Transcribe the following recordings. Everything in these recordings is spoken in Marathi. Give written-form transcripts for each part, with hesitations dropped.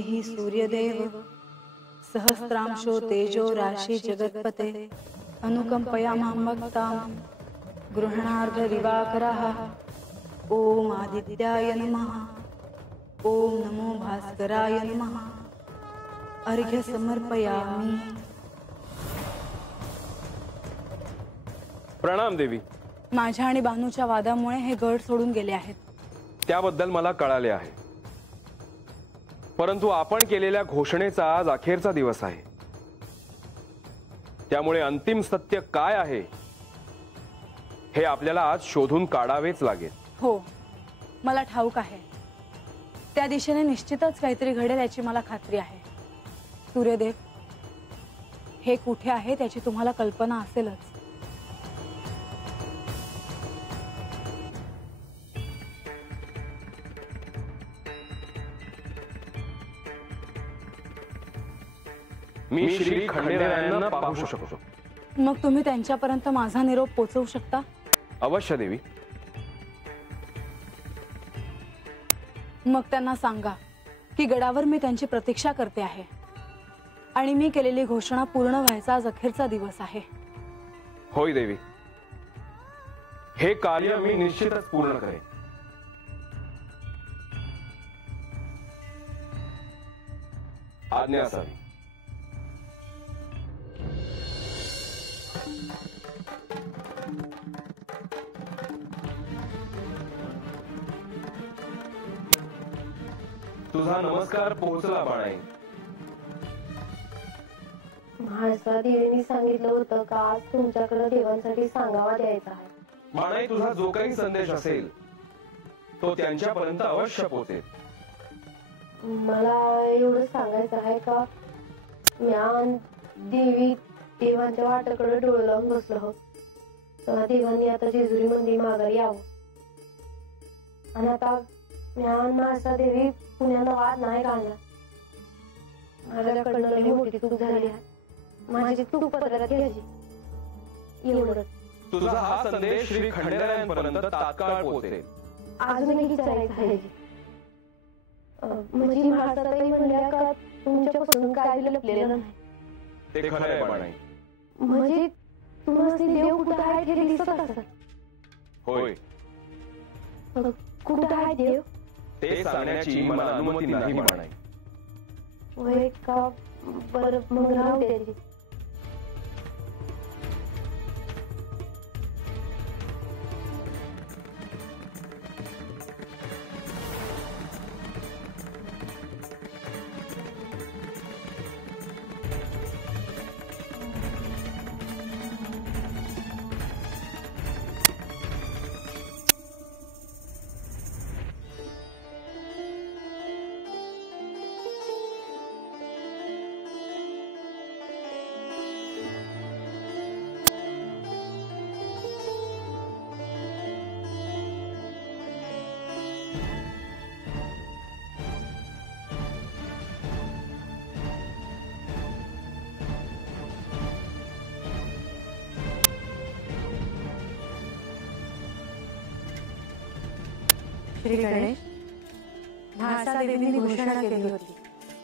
ही सूर्यदेव सहस्रांशो तेजो राशि जगत्पते अनुकंपया मामक्तां गृहणार्ध दिवाकरः ओम आदित्याय नमः ओम नमो भास्कराय नमः अर्घ्य समर्पयामि। प्रणाम देवी। माझ्या आणि बानूच्या वादामुळे हे गड सोडून गेले आहेत। त्याबद्दल मला कळाले आहे, परंतु आपण केलेल्या घोषणेचा आज अखेरचा दिवस आहे, त्यामुळे अंतिम सत्य काय आहे हे आपल्याला आज शोधून काढावेच लागेल। हो, मला ठाऊक आहे, त्या दिशेने निश्चितच काहीतरी घडेल याची मला खात्री आहे। सूर्यदेव, हे कुठे आहे त्याची तुम्हाला कल्पना असेलच। मी श्री खंडेरायांना पाहू शकतो। मग तुम्ही त्यांच्यापर्यंत माझा निरोप पोहोचवू शकता? अवश्य देवी। मग त्यांना सांगा की गडावर मी त्यांची प्रतीक्षा करते आहे आणि मी केलेली घोषणा पूर्ण व्हायचा आज अखेरचा दिवस आहे। होय देवी, हे कार्य मी निश्चितच पूर्ण करेन। आज्ञा असावी। तुझा नमस्कार पोहोचला बाणाई। महाराष्ट्र देवींनी सांगितलं होतं का आज तुमच्याकडे देवांसाठी सांगावा द्यायचा आहे। बाणाई, तुझा जो काही संदेश असेल तो त्यांच्यापर्यंत अवश्य पोहोचेल। मला एवढं सांगायचं आहे का म्यान देवी देवांच्या वाटाकडे डोळे लावून बसलो आहोत, तेव्हा देवांनी आता जेजुरी मंदिर माघारी यावं आणि आता म्यान महाराष्ट्र देवी पुण्याला वाद नाही काढला। माझ्याकडनं लई मोठी चूक झाली आहे, माझी चूक पदरात घ्यायची एवढंच। तुझा हा संदेश श्री खंडेरायांपर्यंत तात्काळ पोहोचेल। अजूनही विचारायचं आहे म्हणजे महाराष्ट्रातही म्हणल्या का तुमच्यापासून काय लपलेलं नाही? ते खरं आहे बाणाई। म्हणजे तुम्हाला देव कुठं आहे हे दिसत असत? होय। कुठं आहे देव ते सांगण्याची मला अनुमती नाही बाणाई। होय का? बरं, मग राहू दे। श्री गणेश, महासा देवींनी घोषणा केली होती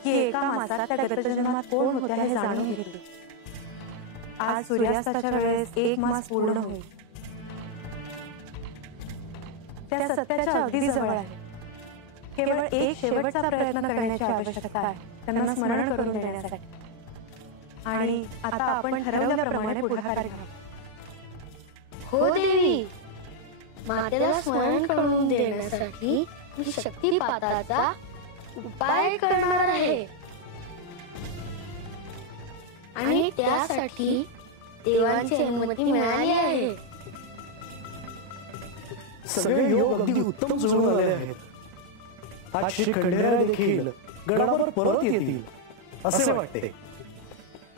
की एका मासात त्या गतजन्मात कोण होत्या हे जाणून घेतले। आज सूर्यास्ताच्या वेळेस 1 मास पूर्ण होईल। त्या सत्याच्या अगदी जवळ आहे। केवळ एक शेवटचा प्रयत्न करण्याची आवश्यकता आहे, त्यांना स्मरण करून देण्यासाठी। आणि आता आपण ठरवल्याप्रमाणे पुढाकार घ्या। हो देवी, मातेला स्मरण करून देण्यासाठी मी शक्तिपाताचा उपाय करणार आहे आणि त्यासाठी देवांची अनुमती मिळाली आहे। सगळे योग अगदी उत्तम जुळून आले आहेत। आज श्री खंडेराय देखील गडावर परत येतील असे वाटते।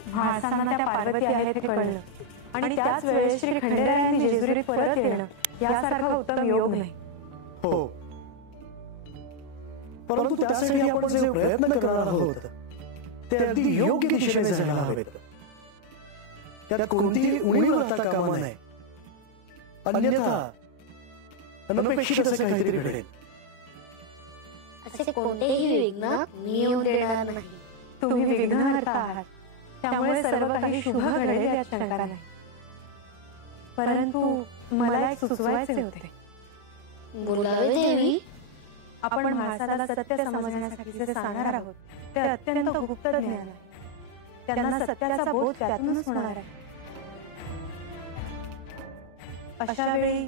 महासांना त्या पार्वती आहेत हे कळलं आणि त्याच वेळेस श्री खंडेरायांनी जेजुरीत परत येणं यासारखा उत्तम योग नाही। हो, परंतु त्यासाठी आपण जे प्रयत्न करणार आहोत ते अगदी योग्य दिशेने जायला हवेत। त्यात कोणतीही उणीव राहता कामा नये, अन्यथा अनपेक्षित असे काहीतरी घडेल। असे कोणतेही विघ्न मी येऊन देणार नाही. तुम्ही विघ्नहर्ता आहात, त्यामुळे सर्व काही शुभ घडेल यात शंका नाही. परंतु मला एक सुचवायचे होते. बोलावे देवी. आपण म्हाळसाला सत्य समजण्यासाठी जे सांगणार आहोत ते अत्यंत गुप्त ज्ञान आहे. त्यांना सत्याचा बोध त्यातूनच होणार आहे. अशा वेळी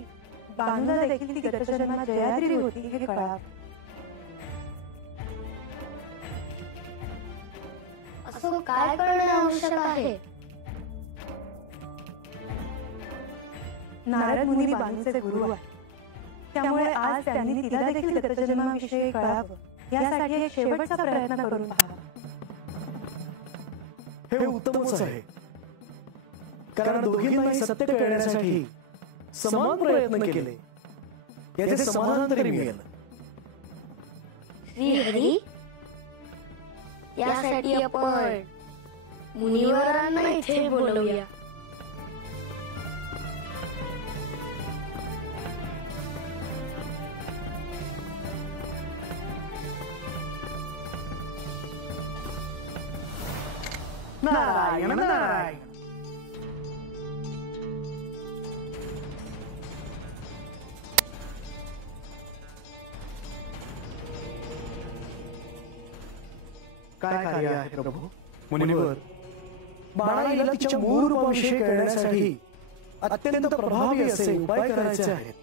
बांधूला देखील ती गतजन्मात जयाद्री होती हे कळावं. असं काय करणे आवश्यक आहे? नारद मुनी बांधूचे गुरु आहे, त्यामुळे आज त्यांनी तिला देखील गतजन्माविषयी कळावं यासाठी एक शेवटचा प्रयत्न करून पाहावा. हे उत्तमच आहे, कारण दोघींनाही सत्य कळण्यासाठी समान प्रयत्न केले याचे समाधान तरी मिळेल. श्री हरी, यासाठी आपण मुनिवरांना इथे बोलवूया. नारायण नारायण. काय कार्य आहे प्रभू? मुनिवर, बाळाईला तिच्या मूळ रूपाविषयी कळण्यासाठी अत्यंत प्रभावी असे उपाय करायचे आहेत.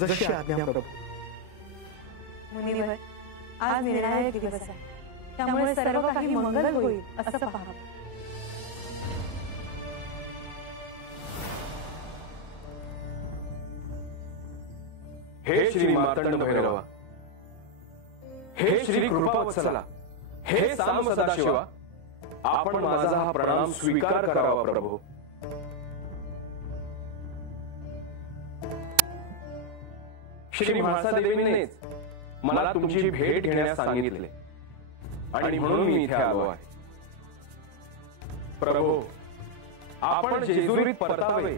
जशी आज्ञा प्रभू. मुनिवर, आज निर्णायक दिवस आहे, त्यामुळे सर्व काही मंगल होईल असं पाहावं. हे श्री मार्तंड भैरवा, हे श्री कृपावत्सला, हे साम सदाशिवा, आपण माझा हा प्रणाम स्वीकार करावा प्रभू. श्री म्हाळसा देवीनेच मला तुमची भेट घेण्यास सांगितले आणि म्हणून मी इथे आलो आहे. प्रभू, आपण जेजुरीत परतावे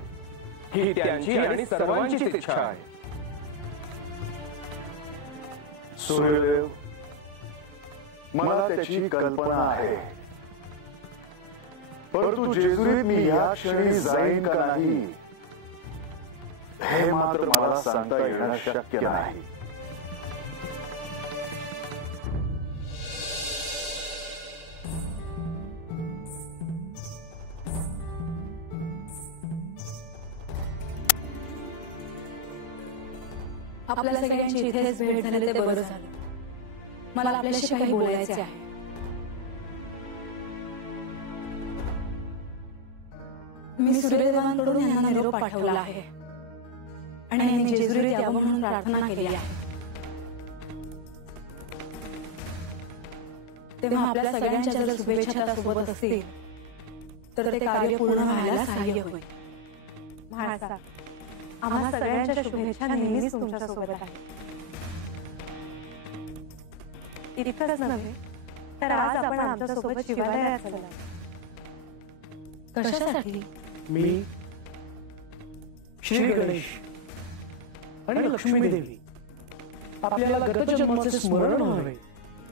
ही त्यांची आणि सर्वांचीच इच्छा आहे. सूर्यदेव, मला त्याची कल्पना आहे, परंतु जेजुरीत मी या क्षणी जाईन का नाही हे मात्र मला सांगता येणं शक्य नाही. आपल्या सगळ्यांची इथेच भेट झाली ते बरं झालं. मला आपल्याशी काही बोलायचे आहे. मी सूर्यदेवांकडून यांना निरोप पाठवला आहे आणि यांनी जेजुरीत यावं म्हणून प्रार्थना केली आहे. तेव्हा आपल्या सगळ्यांच्या जर शुभेच्छा त्या सोबत असतील तर ते कार्य पूर्ण व्हायला सहाय्य होईल. म्हाळसा, आम्हा सगळ्यांच्या शुभेच्छा नेहमीच तुमच्या सोबत आहेत. इतकंच नव्हे तर आज आपण आमच्या सोबत शिवालयात चला. कशासाठी? मी, श्री गणेश आणि लक्ष्मी देवी आपल्याला गतजन्माचे स्मरण व्हावे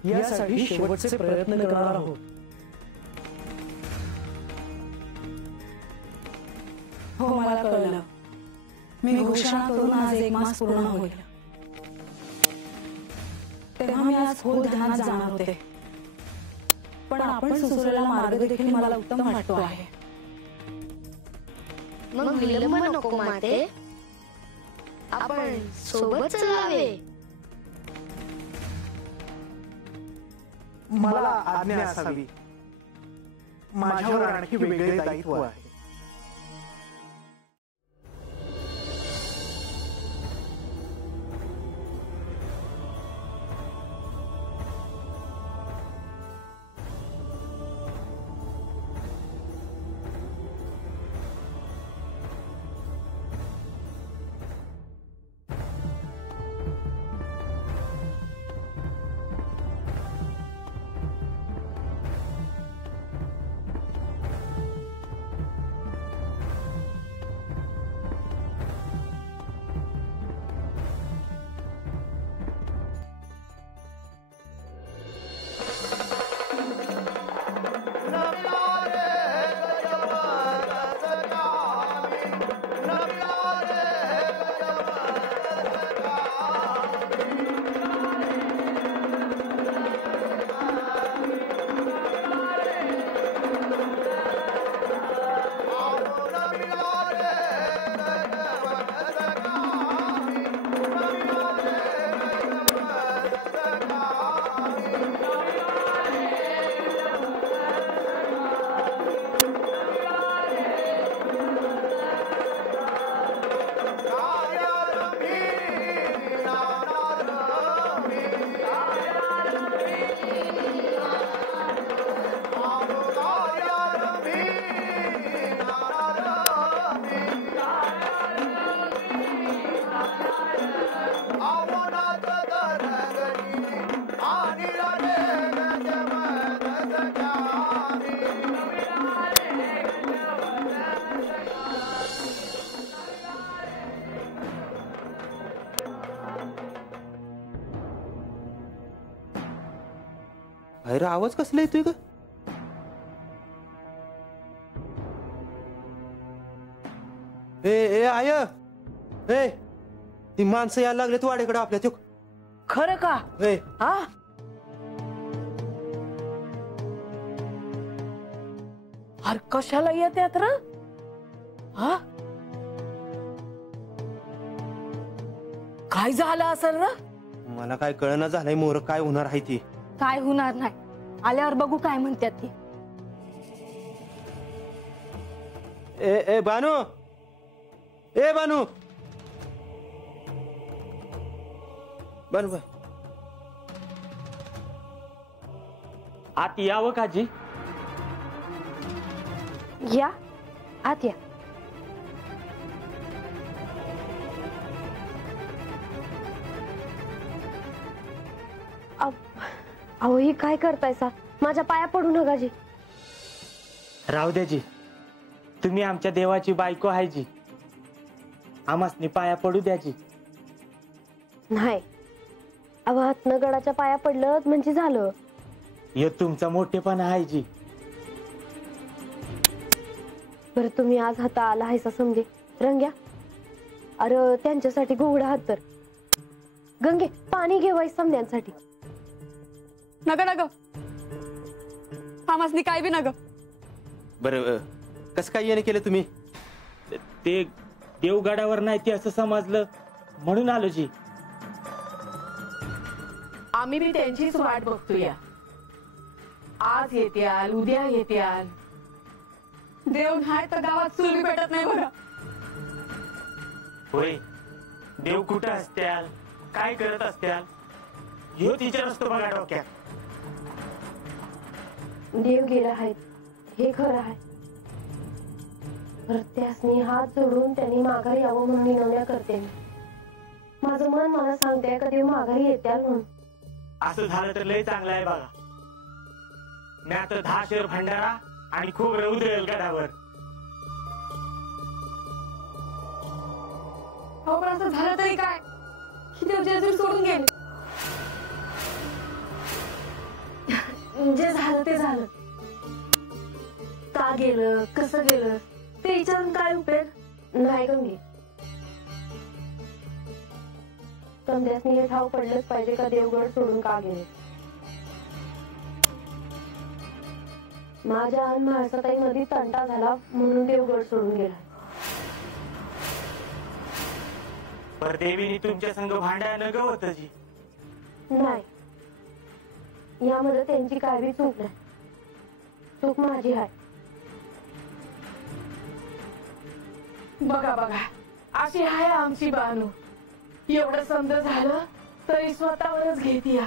यासाठी शेवटचे प्रयत्न करणार आहोत. हो, मला कळलं. मी घोषणा करून आज 1 मास पूर्ण होईल. तेव्हा मी आज खोल ध्यानात जाणार होते, पण आपण सुचवलेला मार्ग देखील मला उत्तम वाटतो आहे. मग विलंब नको माते, आपण सोबत चलावे. मला आज्ञा असावी. माझ्यावर आणखी वेगळे दायित्व आहे. अरे आवाज कसला येतोय का? ए आय ए ती माणसं यायला लागलेत वाड्याकडे आपल्या. ते खरं का? ए हा अरे कशाला येत्यात र? हा काय झालं असेल र? मला काय कळना झालंय मोर काय होणार आहे ती. काय होणार नाही, आल्यावर बघू काय म्हणतात ती. ए बानू, ए बानू, बानू आत यावं काजी? या आत या. अहो ही काय करतायसा? माझ्या पाया पडू नका जी. राहू द्या जी, तुम्ही आमच्या देवाची बायको आहे जी, आम्हासनी पाया पडू द्या जी. नाही अहो हातनं गडाच्या पाया पडलं म्हणजे झालं. हे तुमचा मोठेपणा आहे जी. बरं तुम्ही आज हाता आला हायसा समजे रंग्या. अरे त्यांच्यासाठी घोंगडा हात तर. गंगे पाणी घेवाय समध्यांसाठी. नग नग आमासनी काय बी नग. बरं कसं काय येणे केलं तुम्ही? ते देवगडावर नाही ते असं समजलं म्हणून आलो जी. आम्ही बी त्यांचीच वाट बघतोया. आज येत्याल उद्या येत्याल. देव नाही तर गावात चुली भेटत नाही बघा. होय देव कुठं असत्याल, काय करत असत्याल ह्यो विचार असतो बघा डोक्यात. देव गेला आहेत हे खरं आहे. त्यासनी हात जोडून त्यांनी माघारी यावं म्हणून विनवण्या करते. माझं मन मला सांगते का देव माघारी येत्याल म्हणून. असं झालं तर लय चांगलं आहे बघा. मी आता 10 शेर भंडारा आणि खूप उधळेल गडावर. हो पण असं झालं तरी काय की देव जेजूर सोडून गेले. जे झालं ते झालं. का गेलं कसं गेलं ते विचारून काय उपयोग नाही गंगे. समजासनी हे ठाव पडलंच पाहिजे का देवगड सोडून का गेले. माझ्या आणि म्हाळसाताई मध्ये तंटा झाला म्हणून देवगड सोडून गेला. पर देवीने तुमच्या संग भांडायला नको होतं जी. नाही यामध्ये त्यांची काय बी चूक नाही. चूक माझी आहे. बघा बघा अशी आहे आमची बानू. एवढं समज झालं तरी स्वतःवरच घेते.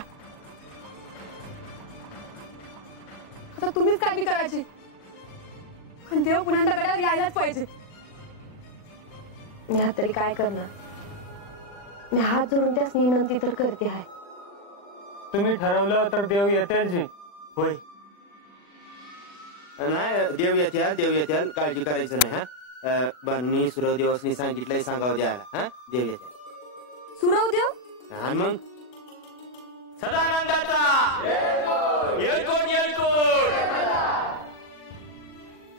आता तुम्हीच काय बी करायची. पण देव पुन्हा गडावर यायलाच पाहिजे. मी तरी काय करणार. मी हात जोडून त्यास विनंती तर करते आहे. तुम्ही ठरवलं तर देव येते जी. होय नाही देव येत्याल काळजी करायचं नाही. हा बानूनी सुरदेवासनी सांगितलंय सांगावं द्यायला. हा देव येत्याल. सुरव देव हा मग सदानंदाचा येळकोट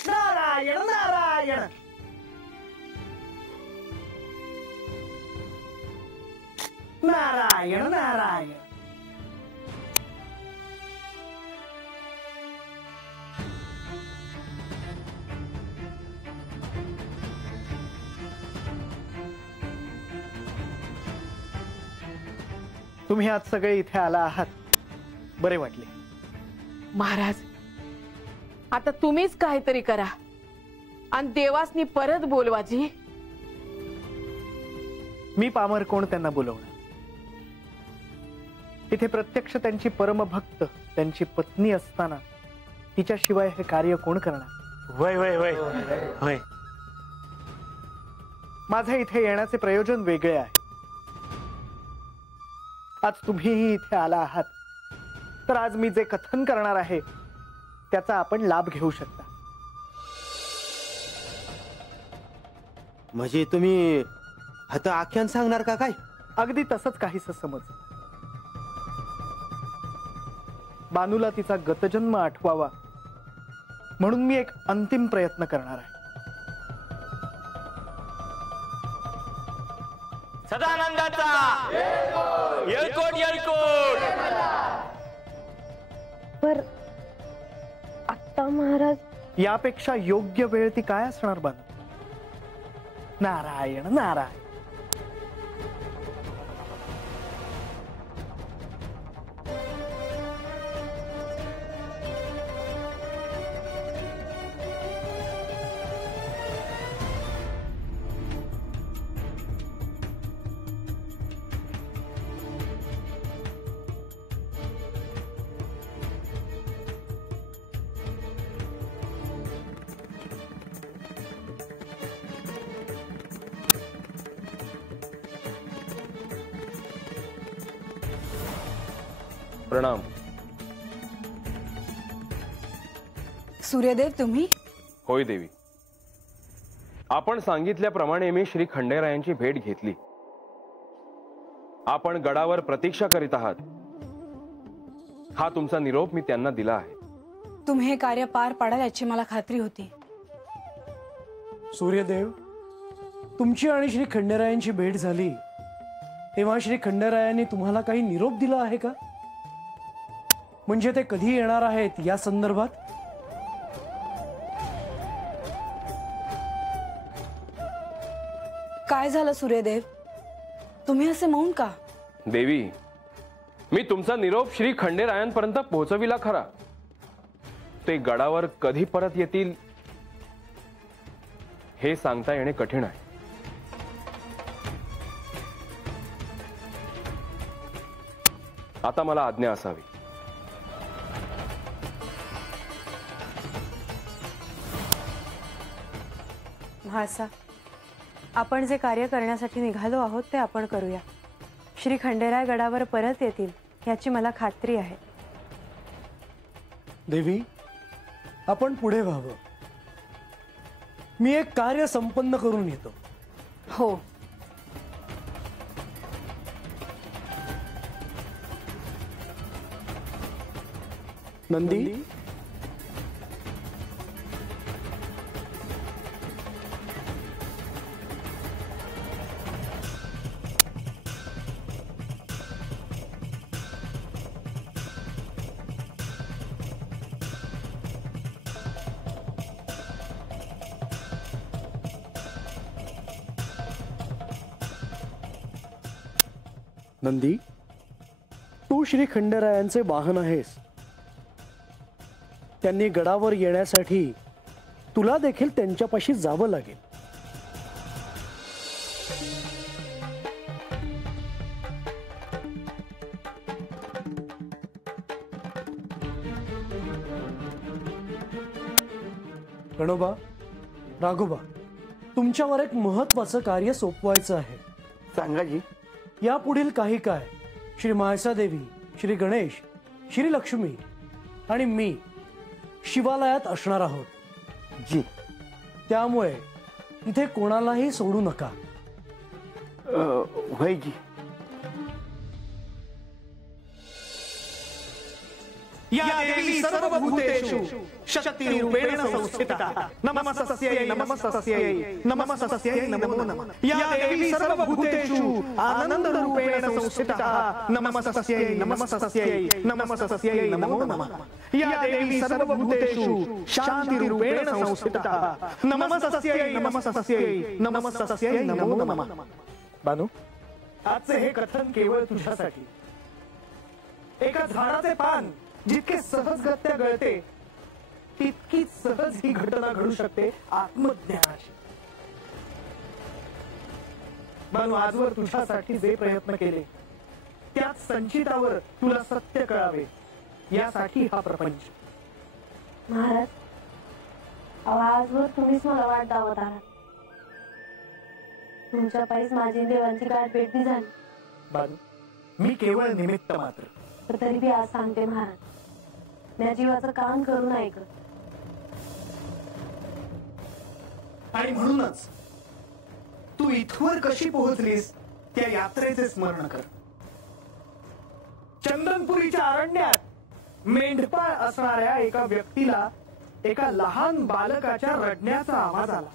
नारायण नारायण. नारायण नारायण. तुम्ही आज सगळे इथे आला आहात बरे वाटले. महाराज आता तुम्हीच काहीतरी करा आणि देवासनी परत बोलवा जी. मी पामर कोण त्यांना बोलवणार. तिथे प्रत्यक्ष त्यांची परमभक्त त्यांची पत्नी असताना तिच्याशिवाय हे कार्य कोण करणार. होय होय होय होय. माझे इथे येण्याचे प्रयोजन वेगळे आहे. आज तुम्हीही इथे आला आहात तर आज मी जे कथन करणार आहे त्याचा आपण लाभ घेऊ शकता. म्हणजे तुम्ही आता आख्यान सांगणार का काय? अगदी तसंच काहीसं समज. बानूला तिचा गतजन्म आठवावा म्हणून मी एक अंतिम प्रयत्न करणार आहे. सदानंदाचा येळकोट येळकोट. पर आत्ता महाराज यापेक्षा योग्य वेळ ती काय असणार बानू? नारायण नारायण. प्रणाम. सूर्यदेव तुम्ही? होय देवी. आपण सांगितल्याप्रमाणे मी श्री खंडेरायांची भेट घेतली. आपण गडावर प्रतीक्षा करीत आहात हा तुमचा निरोप मी त्यांना दिला आहे. तुम्ही हे कार्य पार पाडाल याची मला खात्री होती. सूर्यदेव, तुमची आणि श्री खंडेरायांची भेट झाली तेव्हा श्री खंडेरायांनी तुम्हाला काही निरोप दिला आहे का? म्हणजे ते कधी येणार आहेत या संदर्भात? काय झालं सूर्यदेव, तुम्ही असे मौन का? देवी, मी तुमचा निरोप श्री खंडेरायांपर्यंत पोहोचविला खरा. ते गडावर कधी परत येतील हे सांगता येणे कठीण आहे. आता मला आज्ञा असावी. भासा, आपण जे कार्य करण्यासाठी निघालो आहोत ते आपण करूया. श्री खंडेराय गडावर परत येतील याची मला खात्री आहे. देवी, आपण पुढे व्हावं. मी एक कार्य संपन्न करून येतो. हो. नंदी, नंदी, तू श्री खंडेरायांचे वाहन आहेस. त्यांनी गडावर येण्यासाठी तुला देखील त्यांच्यापाशी जावं लागेल. गणोबा, राघोबा, तुमच्यावर एक महत्वाचं कार्य सोपवायचं आहे. सांगा जी. यापुढील काही काय श्री म्हाळसादेवी, श्री गणेश, श्री लक्ष्मी आणि मी शिवालयात असणार आहोत जी. त्यामुळे इथे कोणालाही सोडू नका. होय जी. या देवी सर्वभूतेषु शक्तिरूपेण संस्थिता नमस्तस्यै नमस्तस्यै नमस्तस्यै नमो नमः. या देवी सर्वभूतेषु आनंदरूपेण संस्थिता नमस्तस्यै नमस्तस्यै नमस्तस्यै नमो नमः. या देवी सर्वभूतेषु शांतिरूपेण संस्थिता नमस्तस्यै नमस्तस्यै नमस्तस्यै नमो नमः. बानू, आजचे हे कथन केवळ तुझ्यासाठी. एका झाडाचे पान जितके सहजगत्या गळते तितकीच सहज ही घटना घडू शकते आत्मज्ञानाची. बानू, आजवर तुझ्यासाठी जे प्रयत्न केले त्याच संचितावर तुला सत्य कळावे यासाठी हा प्रपंच. महाराज, आजवर तुम्हीच मला वाट दावत आहात. तुमच्या पायीच माझी देवांची गाठ भेट झाली. बानू, मी केवळ निमित्त मात्र. तर तरी बी आज सांगते महाराज, त्या जीवाचं काम करून ऐकत. आणि म्हणूनच तू इथवर कशी पोहोचलीस त्या यात्रेचे स्मरण कर. चंदनपुरीच्या अरण्यात मेंढपाळ असणाऱ्या एका व्यक्तीला एका लहान बालकाच्या रडण्याचा आवाज आला.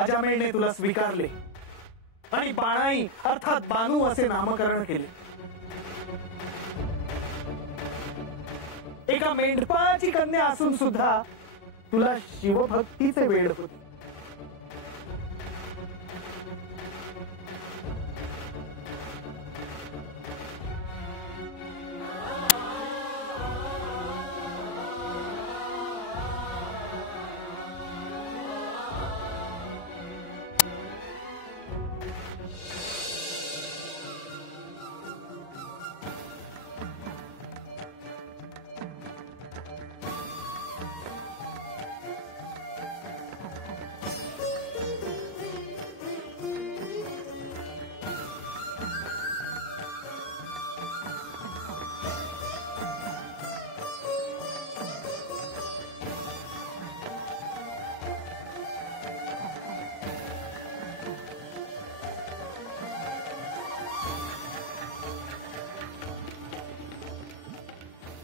अजामेळने तुला स्वीकारले आणि बाणाई अर्थात बानू असे नामकरण केले. एका मेंढपाळाची कन्या असून सुद्धा तुला शिवभक्तीचे वेड होते.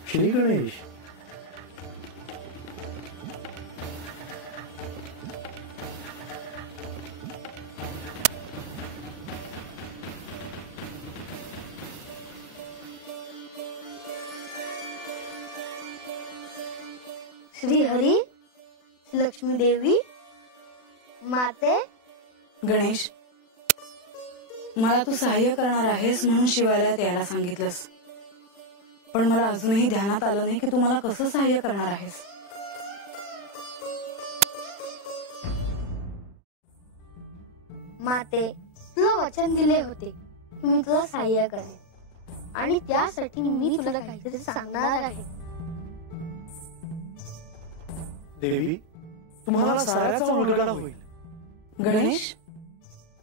श्री गणेश, श्री हरी, लक्ष्मी देवी, माते. गणेश, मला तू सहाय्य करणार आहेस म्हणून शिवालयात यायला सांगितलंस, पण मला अजूनही ध्यानात आलं नाही की तू मला कसं सहाय्य करणार आहेस. माते, तुला वचन दिले होते की मी तुला सहाय्य करेन आणि त्यासाठी मी तुला काहीतरी सांगणार आहे. देवी, तुम्हाला साऱ्याचा मुलगा होईल. गणेश,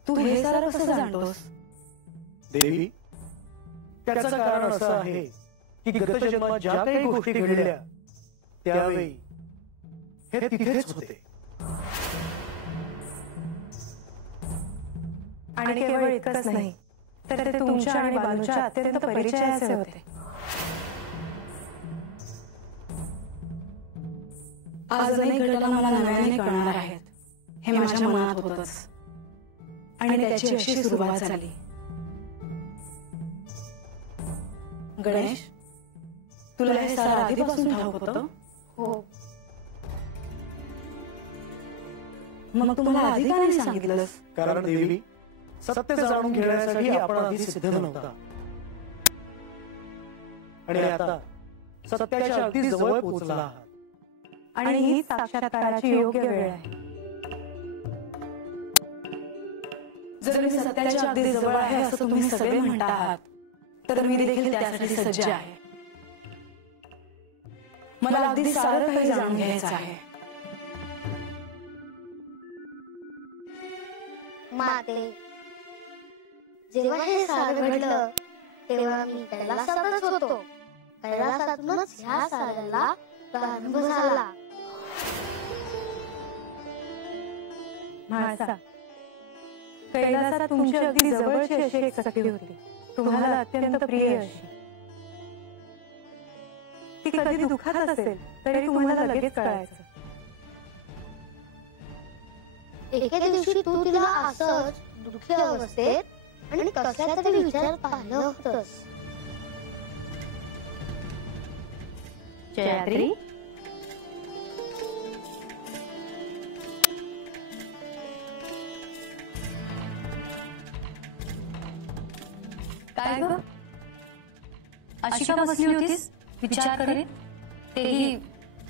तू हे सारं कसं जाणतोस? देवी, त्याचं कारण असं आहे की गत जन्मात ज्या काही गोष्टी घडल्या त्यावेळी हे तिथेच होते. आणि केवळ इतकंच नाही तर ते तुमच्या आणि बानूच्या अत्यंत परिचयाचे होते. आज अनेक घटना मला नव्याने कळणार आहेत हे माझ्या मनात होतच, आणि त्याची अशी सुरुवात झाली. गणेश, तुला हे सारं आधीपासून ठाऊक होतं? हो. मग तू मला आधी का नाही सांगितलंस? कारण देवी, सत्य जाणून घेण्यासाठी आपण आधी सिद्ध नव्हता, आणि आता सत्याच्या अगदी जवळ पोहोचला आहात. आणि ही साक्षात्काराची योग्य वेळ आहे. जर मी सत्याच्या अगदी जवळ आहे असं तुम्ही सगळे म्हणता आहात तर मी देखील त्यासाठी सज्ज आहे. मला अगदी सारं काही जाणून घ्यायचं आहे. माते, जेव्हा हे सारं घडलं तेव्हा मी कैलासातच होतो. कैलासातूनच ह्या साऱ्याला प्रारंभ झाला. म्हाळसा, कैलासात तुमची अगदी जवळची अशी एक सखी होती, तुम्हाला अत्यंत प्रिय अशी. ती कधी दुःखात असेल तरी तुम्हाला लगेच कळायचं. एके दिवशी तू तिला असंच दुःखी अवस्थेत आणि कसल्या तरी विचारात पाहिलं होतंस. जयाद्री, काय ग, अशी का बसली होतीस विचार करीत, तेही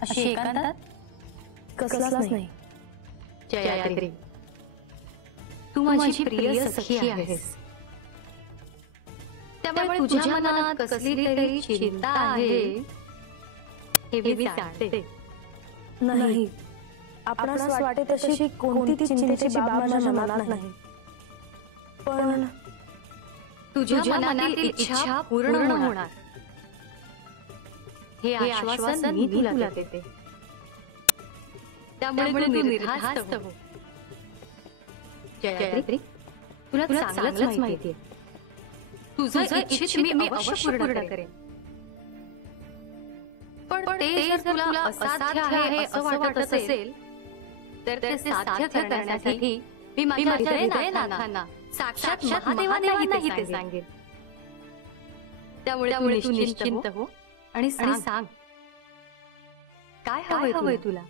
अशी एकांतात? कसलाच नाही. जयाद्री, तू माझी प्रिय सखी आहेस, त्यामुळे तुझ्या मनात कसली तरी चिंता आहे हे मी जाणते. नाही, आपणास वाटे तशी कोणती चिंतेची बाब माझ्या मनात नाही. पण तुझ्या मनातील इच्छा पूर्ण होणार हे आश्वासन मी तुला देते. त्यामुळे तू निर्धास्त हो. जयत्री, तुला चांगलंच माहितीये तुझं इच्छित मी अवश्य पूर्ण करेन. पण ते जर तुला असाध्य आहे असं वाटत असेल तर ते साध्य करण्यासाठी मी माझ्या हृदयनाथांना साक्षात महादेवांनाही ते सांगेन. त्यामुळे तू निश्चिंत हो आणि सांग काय हवंय तुला.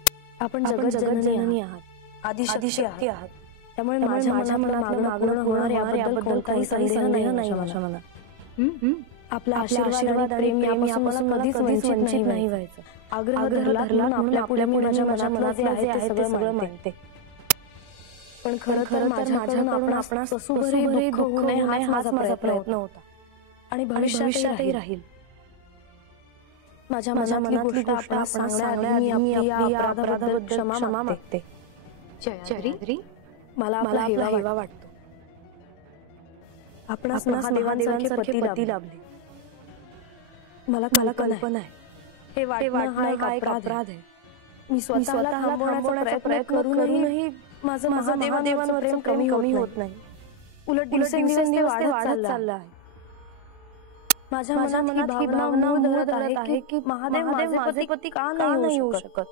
आपण जगज्जननी आहात, आदिशक्ती आहात. त्यामुळे माझ्या मनात मागणं होणार याबद्दल काही संदेह नाही माझ्या मनात. आपला आशीर्वाद प्रेम यापासून कधीच वंचित नाही व्हायचं. आग्रह धरला म्हणून आपल्या माझ्या मनात जे आहे ते सगळं मानते. पण खरं माझ्याकडून आपणास कसुभरी दुःख होऊ नये हाच माझा प्रयत्न होता आणि भविष्यातही राहील. माझ्या मनातली गोष्ट आपण सांगण्याआधी मी आपली अपराधाबद्दल क्षमा मागते. जयत्री, मला हेवा वाटतो. आपणास महादेवांसारखे पती लाभले. मला कल्पना आहे हे वाटणं हा एक अपराध आहे. मी स्वतःला थांबवण्याचा प्रयत्न करूनही माझं महादेवांवर प्रेम कमी होत नाही. उलट दिवसेंदिवस वाढत चाललं आहे. माझ्या मनात ही भावना उधळत आहे की महादेव माझे पती का नाही होऊ शकत.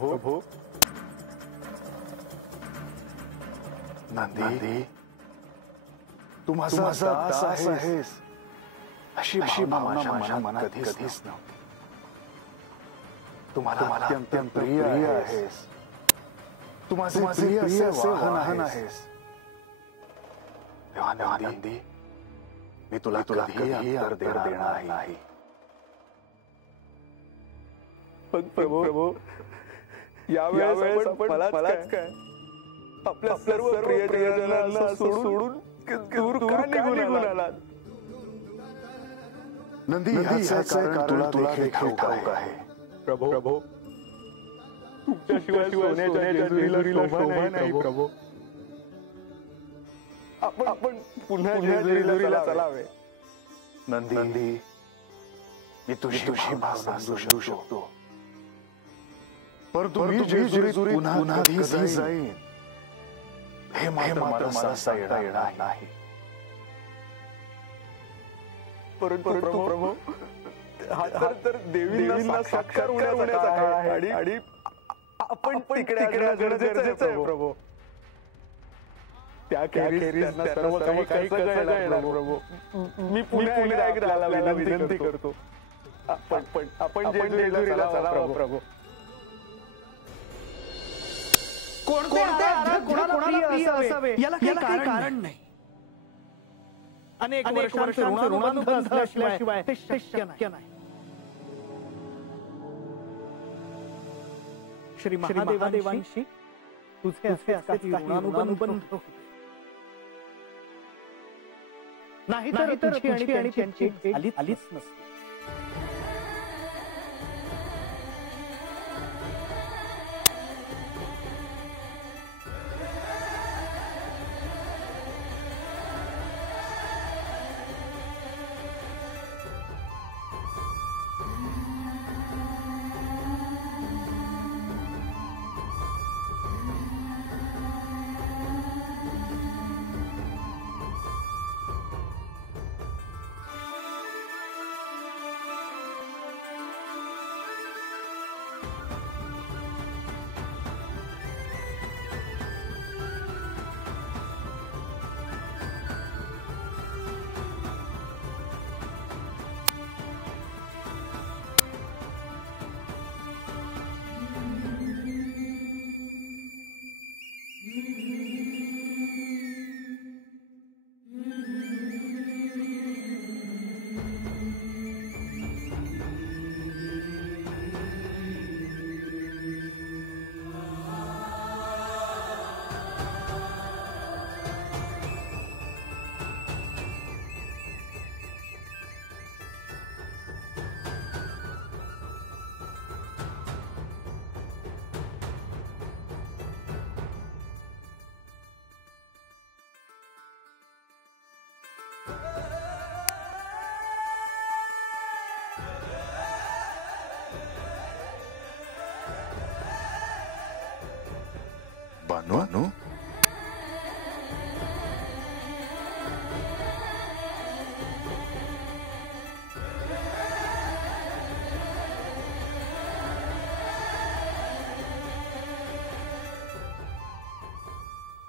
प्रभू, नंदी, तू माझा दास आहेस अशी भावना माझ्या मनात कधीच नव्हती. तुम्हाला अत्यंत प्रिय आहेस. तू माझे प्रिय असे वाहन आहेस. तेव्हा नंदी, मी तुला कधीही अंतर देणार नाही. प्रभू, यावेळेस आपण मलाच काय आपल्या सर्व प्रियजनांना सोडून दूर का निघून आलात. नंदी, ह्याचे कारण तुला देखील ठाऊक आहे. प्रभू, तुमच्याशिवाय सोन्याच्या जेजुरीला शोभा नाही प्रभू. आपण पुन्हा जेजुरीला चलावे. नंदी, मी तुझी भावना समजू शकतो. परंतु मी जेजुरीत पुन्हा कधी जाईन हे मात्र मला सांगता येणार नाही. परंतु प्रभू, हा तर देवींना साक्षात होण्याचा काळ आहे आणि आपण तिकडे गरजेचं आहे प्रभू. त्या खेरीज सर्व काही कळणार प्रभू. मी पुन्हा एकदा विनंती करतो. आपण जेजुरीला चलावं प्रभू. कोणाला प्रिय असावे याला काही कारण नाही. अनेक वर्षांचे ऋणानुबंध असल्याशिवाय ते शक्य नाही. श्री महादेवांशी तुझे असे ऋणानुबंध नाही तर तुझी आणि त्यांची आलीच नसते. बानू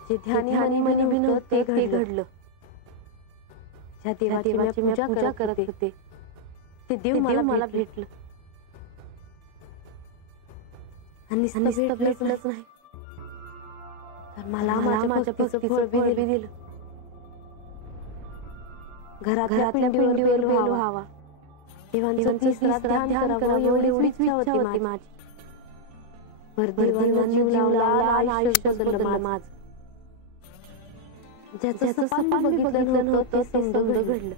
जे ध्यानी हानी मनी होतं ते घडलं. ज्या देवाची मी पूजा करत होते ते देव मला भेटलं. आणि नुसतं भेटलंच नाही तर मला माझ्या भक्तीचं फळ बी दिलं. घरातल्या पिंडीवर व्हावा देवांचं तिसरा ध्यान करावं एवढीच इच्छा होती माझी. देवानं जीव लावला आयुष्य बदललं माझं. ज्याचं स्वप्न बघितलं नव्हतं ते सगळं घडलं.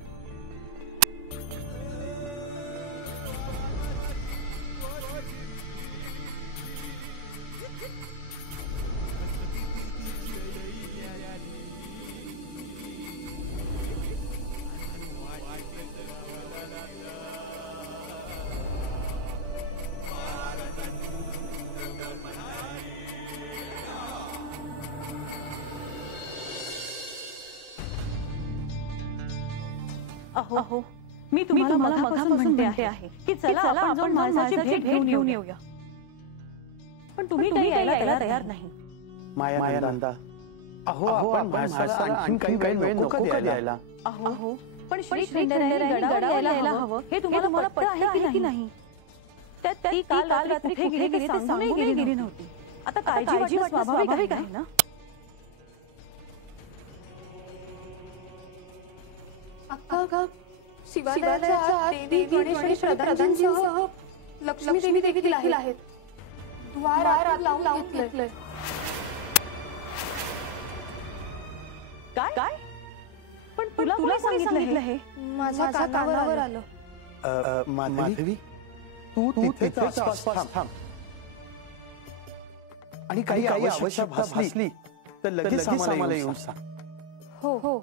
अहो मी तुम्हाला मगापासून म्हणते आहे की चला आपण माणसाची भेट घेऊन येऊया. पण तुम्ही काही यायला तयार नाही. माया नंदा, अहो आपण माणसाला आणखी काही वेळ नको द्यायला. अहो पण श्री खंडेरायाने गडावर यायला हवं हे तुम्हाला पटतं आहे की नाही? त्यात ती काल रात्री कुठे गेली ते सांगूनही गेली नव्हती. आता काळजी वाटणं स्वाभाविक आहे ना. अक्का शिवालयाच्या आत देवी गणेश प्रधानजींसह लक्ष्मी देवी देखील आहेत. द्वार लावून घेतलंय. काय पण तुला सांगितलं हे? माझ्या कानावर आलं. माधवी तू तिथेच आसपास थांब आणि काही आवश्यकता भासली तर लगेच आम्हाला येऊन सांग. हो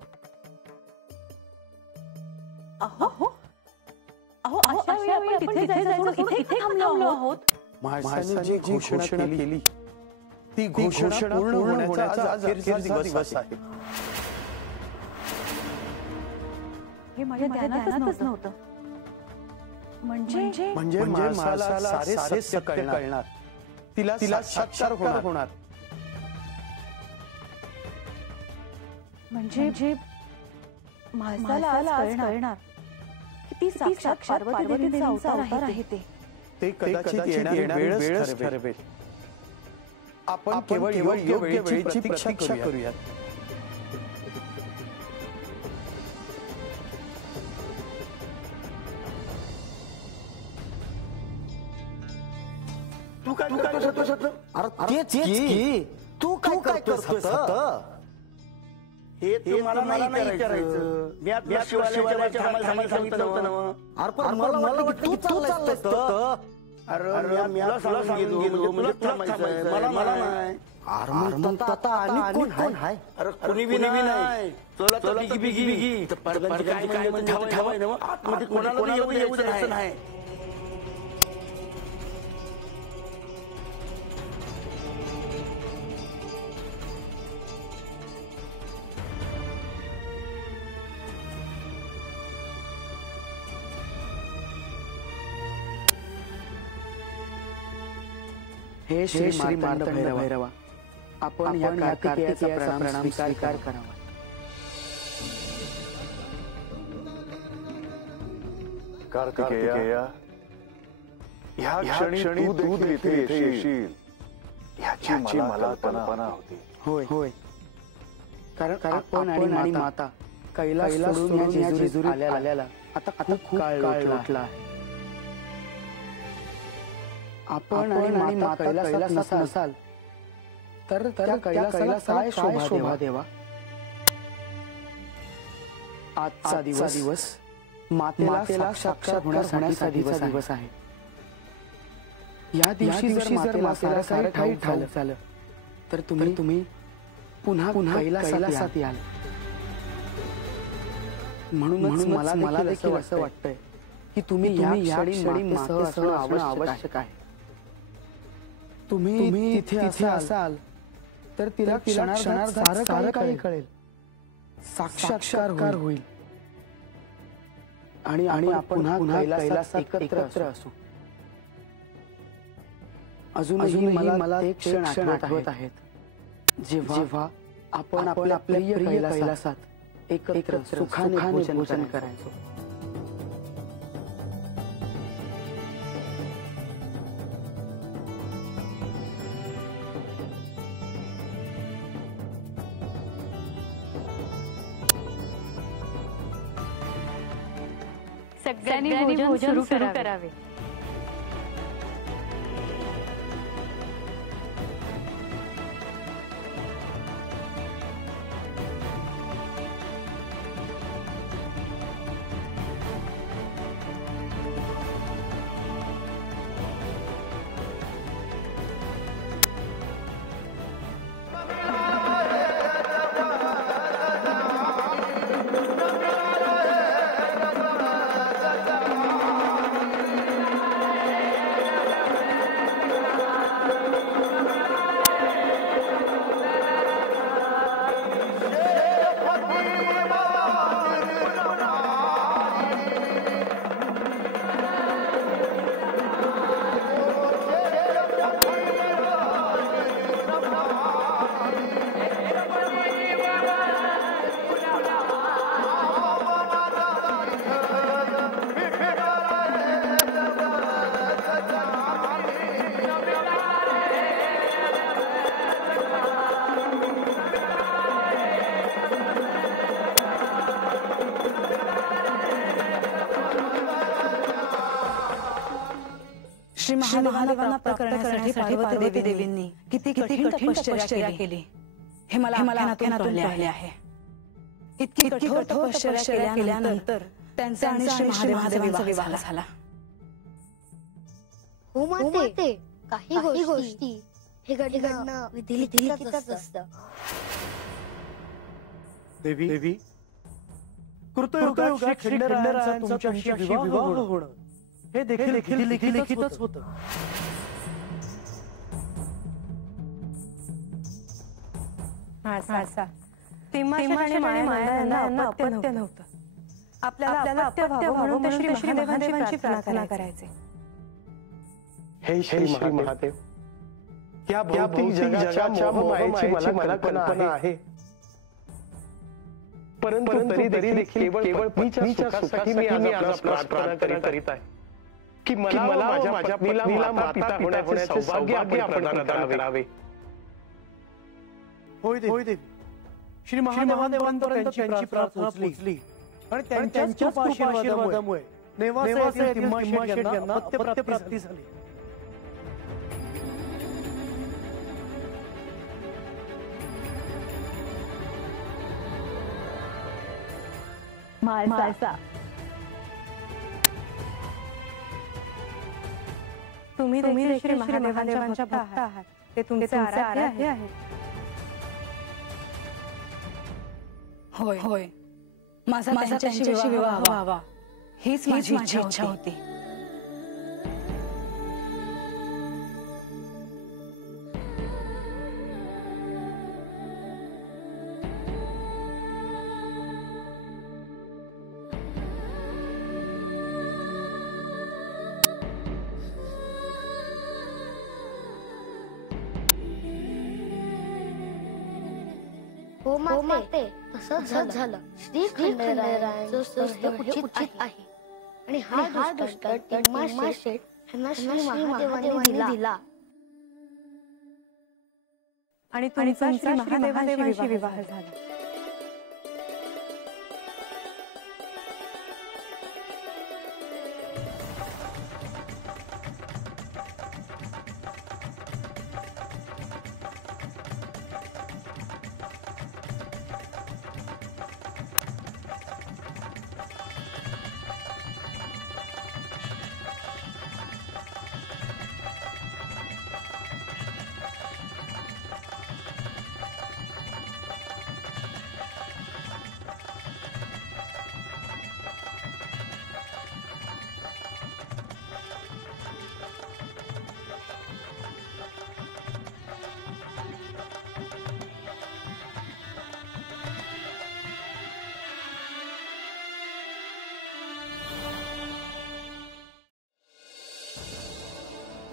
अहो अशा वेळी आपण तिथे जायचं इथे थांबलो आहोत. माणसाने जी घोषणा केली ती घोषणा पूर्ण होण्याचा आज अखेरचा दिवस आहे. हे माझ्या ध्यानातच नव्हतं. म्हणजे माणसाला सारे सत्य कळणार, तिला साक्षात होणार. म्हणजे माणसाला आज कळणार की ती साक्षात पार्वती देवीचा अवतार आहे ते कदाचित येणारी वेळच ठरवेल. आपण केवळ योग्य वेळेची प्रतीक्षा करूयात. तू काय करतोस? अरे तेच की तू काय करतोस? हे तुम्हाला नाही करायचं. मी आपल्या शिवालयाच्या थांबायला सांगितलं होतं ना. अरे मला वाटलं तू चाललायस तर. अरे मी तुला सांगून गेलो म्हणजे तुला थांबायचं मला नाही. अरे आता आणि कोण आहे? अरे कोणी बी नाही. चला बिगी काय ठेवाय ना आतमध्ये कोणाला येऊ द्यायचं नाही. हे श्री मार्तंड भैरवा, आपण या कार्तिकेयाचा प्रणाम स्वीकार करावा. कार्तिकेया, ह्या क्षणी तू इथे येशील ह्याची मला कल्पना होती. होय कारण आपण आणि माता कैलास सोडून या जेजुरीत आल्याला आता खूप काळ लोटला आहे. आपण आणि माता कैलासात नसाल तर त्या कैलासाला काय शोभा देवा. आजचा दिवस मातेला साक्षात होण्याचा दिवस आहे. या दिवशी जर मातेला सारं काही ठाऊक झालं तर तुम्ही पुन्हा कैलासात याल. म्हणून मला देखील असं वाटतंय की तुम्ही या क्षणी मातेसह आवश्यक आहे. तुम्ही तिथे असाल तर तिला क्षणार्धात सारं काही कळेल, साक्षात्कार होईल आणि आपण पुन्हा कैलासात एकत्र असू. अजूनही मला ते क्षण आठवत आहेत जेव्हा आपण आपल्या प्रिय कैलासात एकत्र सुखाने भोजन करायचो. सगळ्यांनी भोजन सुरू करावे. श्री महादेवांना प्राप्त करण्यासाठी पार्वती देवींनी किती कठीण तपश्चर्या केली हे मला आख्यानातून कळले आहे. इतकी कठोर तपश्चर्या केल्यानंतर त्यांचा आणि श्री महादेवांचा विवाह झाला. हो माते, काही गोष्टी हे घडणं विधिलिखितच असतं. देवी कृतयुगात श्री खंडेरायांचा तुमच्याशी विवाह होणं हे देखील लिखितच होतं. अपत्य नव्हतं. आपल्याला अपत्य व्हावं म्हणून श्री महादेवांची प्रार्थना करायचे. हे श्री महादेव, त्या भौतिक जगाच्या मोहमायेची मला कल्पना आहे, परंतु तरी देखील केवळ पत्नीच्या सुखासाठी मी आज प्रार्थना करीत आहे की मला माझ्या पत्नीला माता होण्याचे सौभाग्य आपण प्रदान करावे. होय देवी, श्री महादेवांपर्यंत त्यांची प्रार्थना पोहोचली आणि त्यांच्याच आशीर्वादामुळे नेवासा येथील तिम्माशेठ यांना अपत्य प्राप्ती झाली. माळसा, तुम्ही श्री महादेवांच्या भक्त आहात. ते तुमचे आराध्य आहे. होय, माझा त्यांच्याशी विवाह व्हावा हीच माझी इच्छा होती. हो माते, तसंच झालं. श्री खंडेरायांचं स्वस्थ उचित आहे आणि हा दुष्ट तिम्माशेठ यांना श्री महादेवांनी दिला आणि तुमचा श्री महादेवांशी विवाह झाला.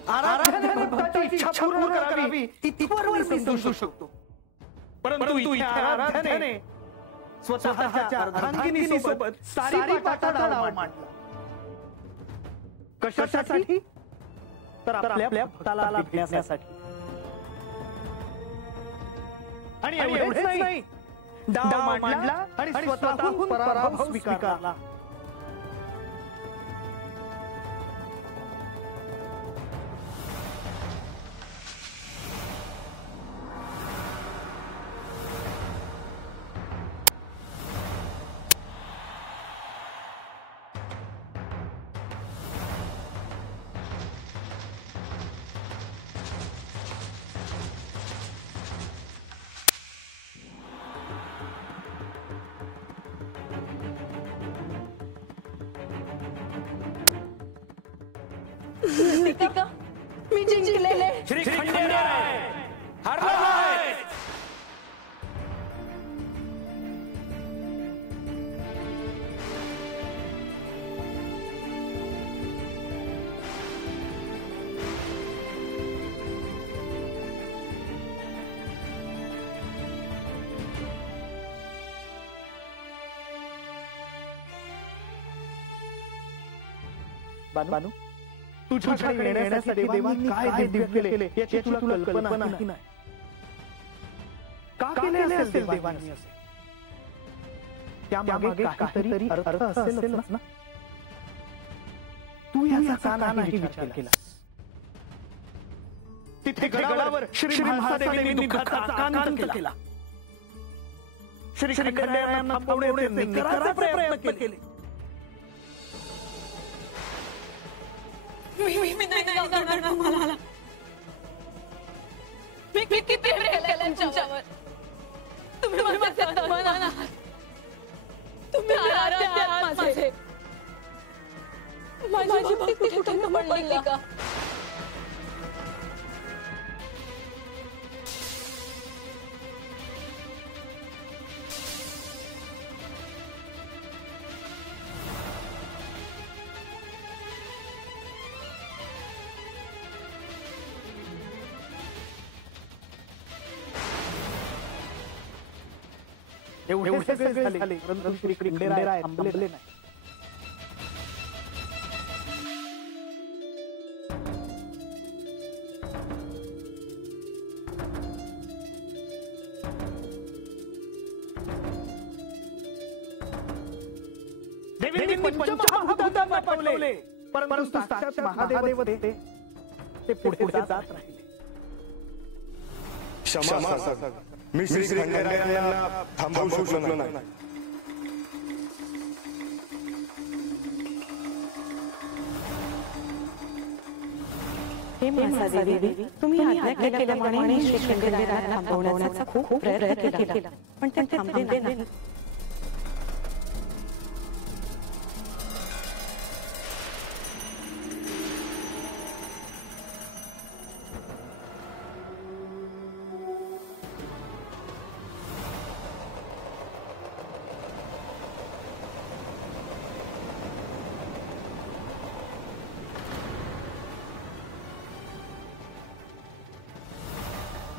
आराध्याने भक्ताची इच्छा पूर्ण करावी इतपर मी समजू शकतो. परंतु इथे आराध्याने स्वतःच्या अर्धांगिनीसोबत सारीपाटाचा डाव मांडला. कशासाठी? तर आपल्या भक्ताला भेटण्यासाठी. आणि एवढेच नाही, डाव मांडला आणि स्वतःहून पराभव स्वीकारला. मी जिंकलेले. श्री खंडेराय हरला आहे. बानू तुझ्याकडे येण्यासाठी देवानी काय दिव्य केले याची तुला कल्पना नाही. का केले असेल देवानी असे? त्यामागे काहीतरी अर्थ असेलच ना. तू याचा का नाही विचार केला? तिथे गडावर श्री महादेवींनी दुःखाचा आकांत केला. श्री खंडेरायांना थांबवण्याचे निकराचे प्रयत्न केले. मी नाही जाणार तुम्हाला. मी किती प्रेम केलं तुमच्यावर. तुम्ही माझे आत्मन आहात. तुम्ही आराध्य आहात माझे. माझी भक्ती कुठे पडली का? एवढे सगळे झाले परंतु श्री खंडेराय थांबले नाही. देवींनी पंचमहाभूतांना पाठवले परंतु साक्षात महादेव ते पुढे जात राहिले. क्षमा मी श्री खंडेरायांना थांबवू शकलो नाही. हे महादेवी, तुम्ही आज्ञा केल्याप्रमाणे श्री खंडेरायांना थांबवण्याचा खूप प्रयत्न केला, पण ते थांबले नाही.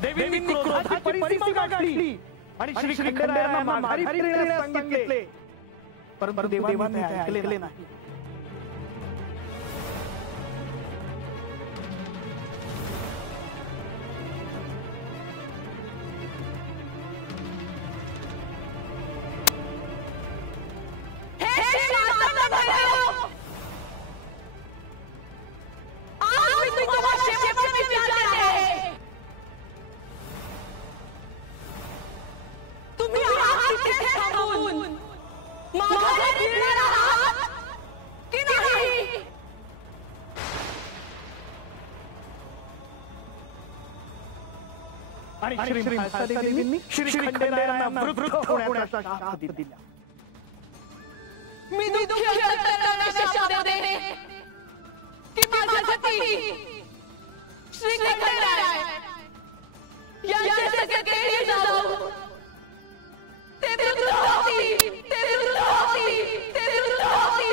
देवींनी क्रोधाची परिसीमा गाठली आणि श्री खंडेरायांना माघारी फिरण्यास सांगितले परंतु देवांनी ते ऐकले नाही. आणि श्री महादेवींनी श्री खंडेरायांना वृद्ध होण्याचा शाप दिला. मी दुःखी असताना शाप दे की माझ्यासाठी श्री खंडेराय यांच्या केळी जाऊ. ते वृद्ध होती, ते वृद्ध होती, ते वृद्ध होती.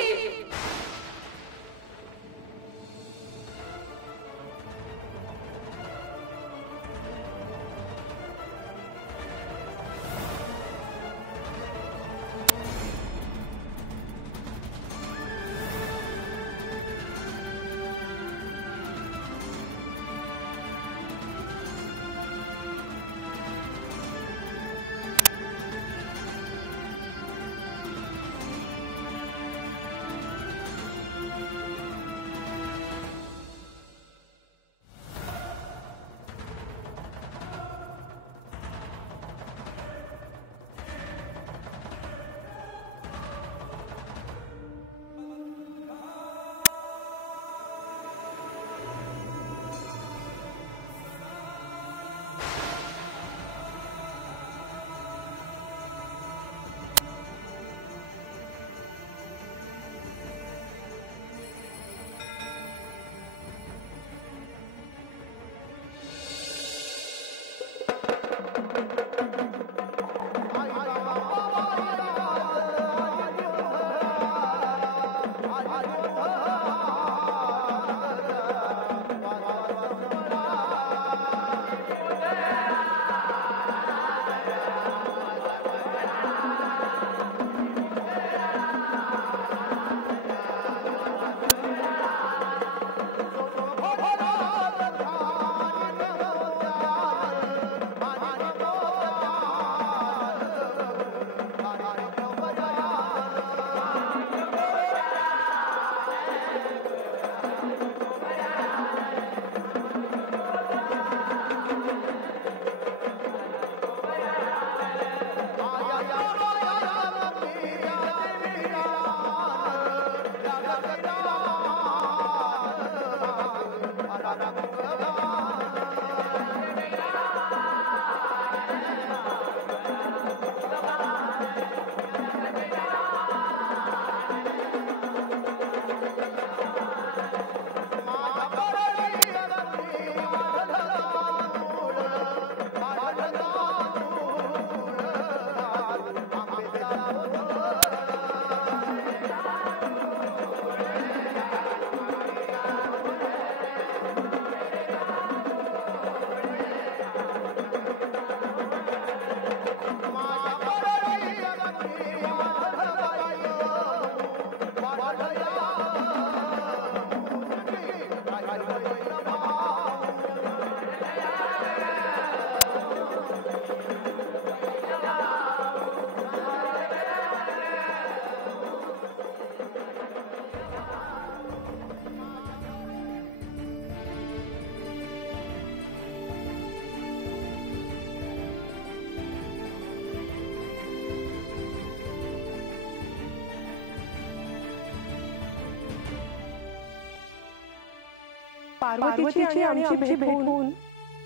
पार्वतीची आणि आमची भेट होऊन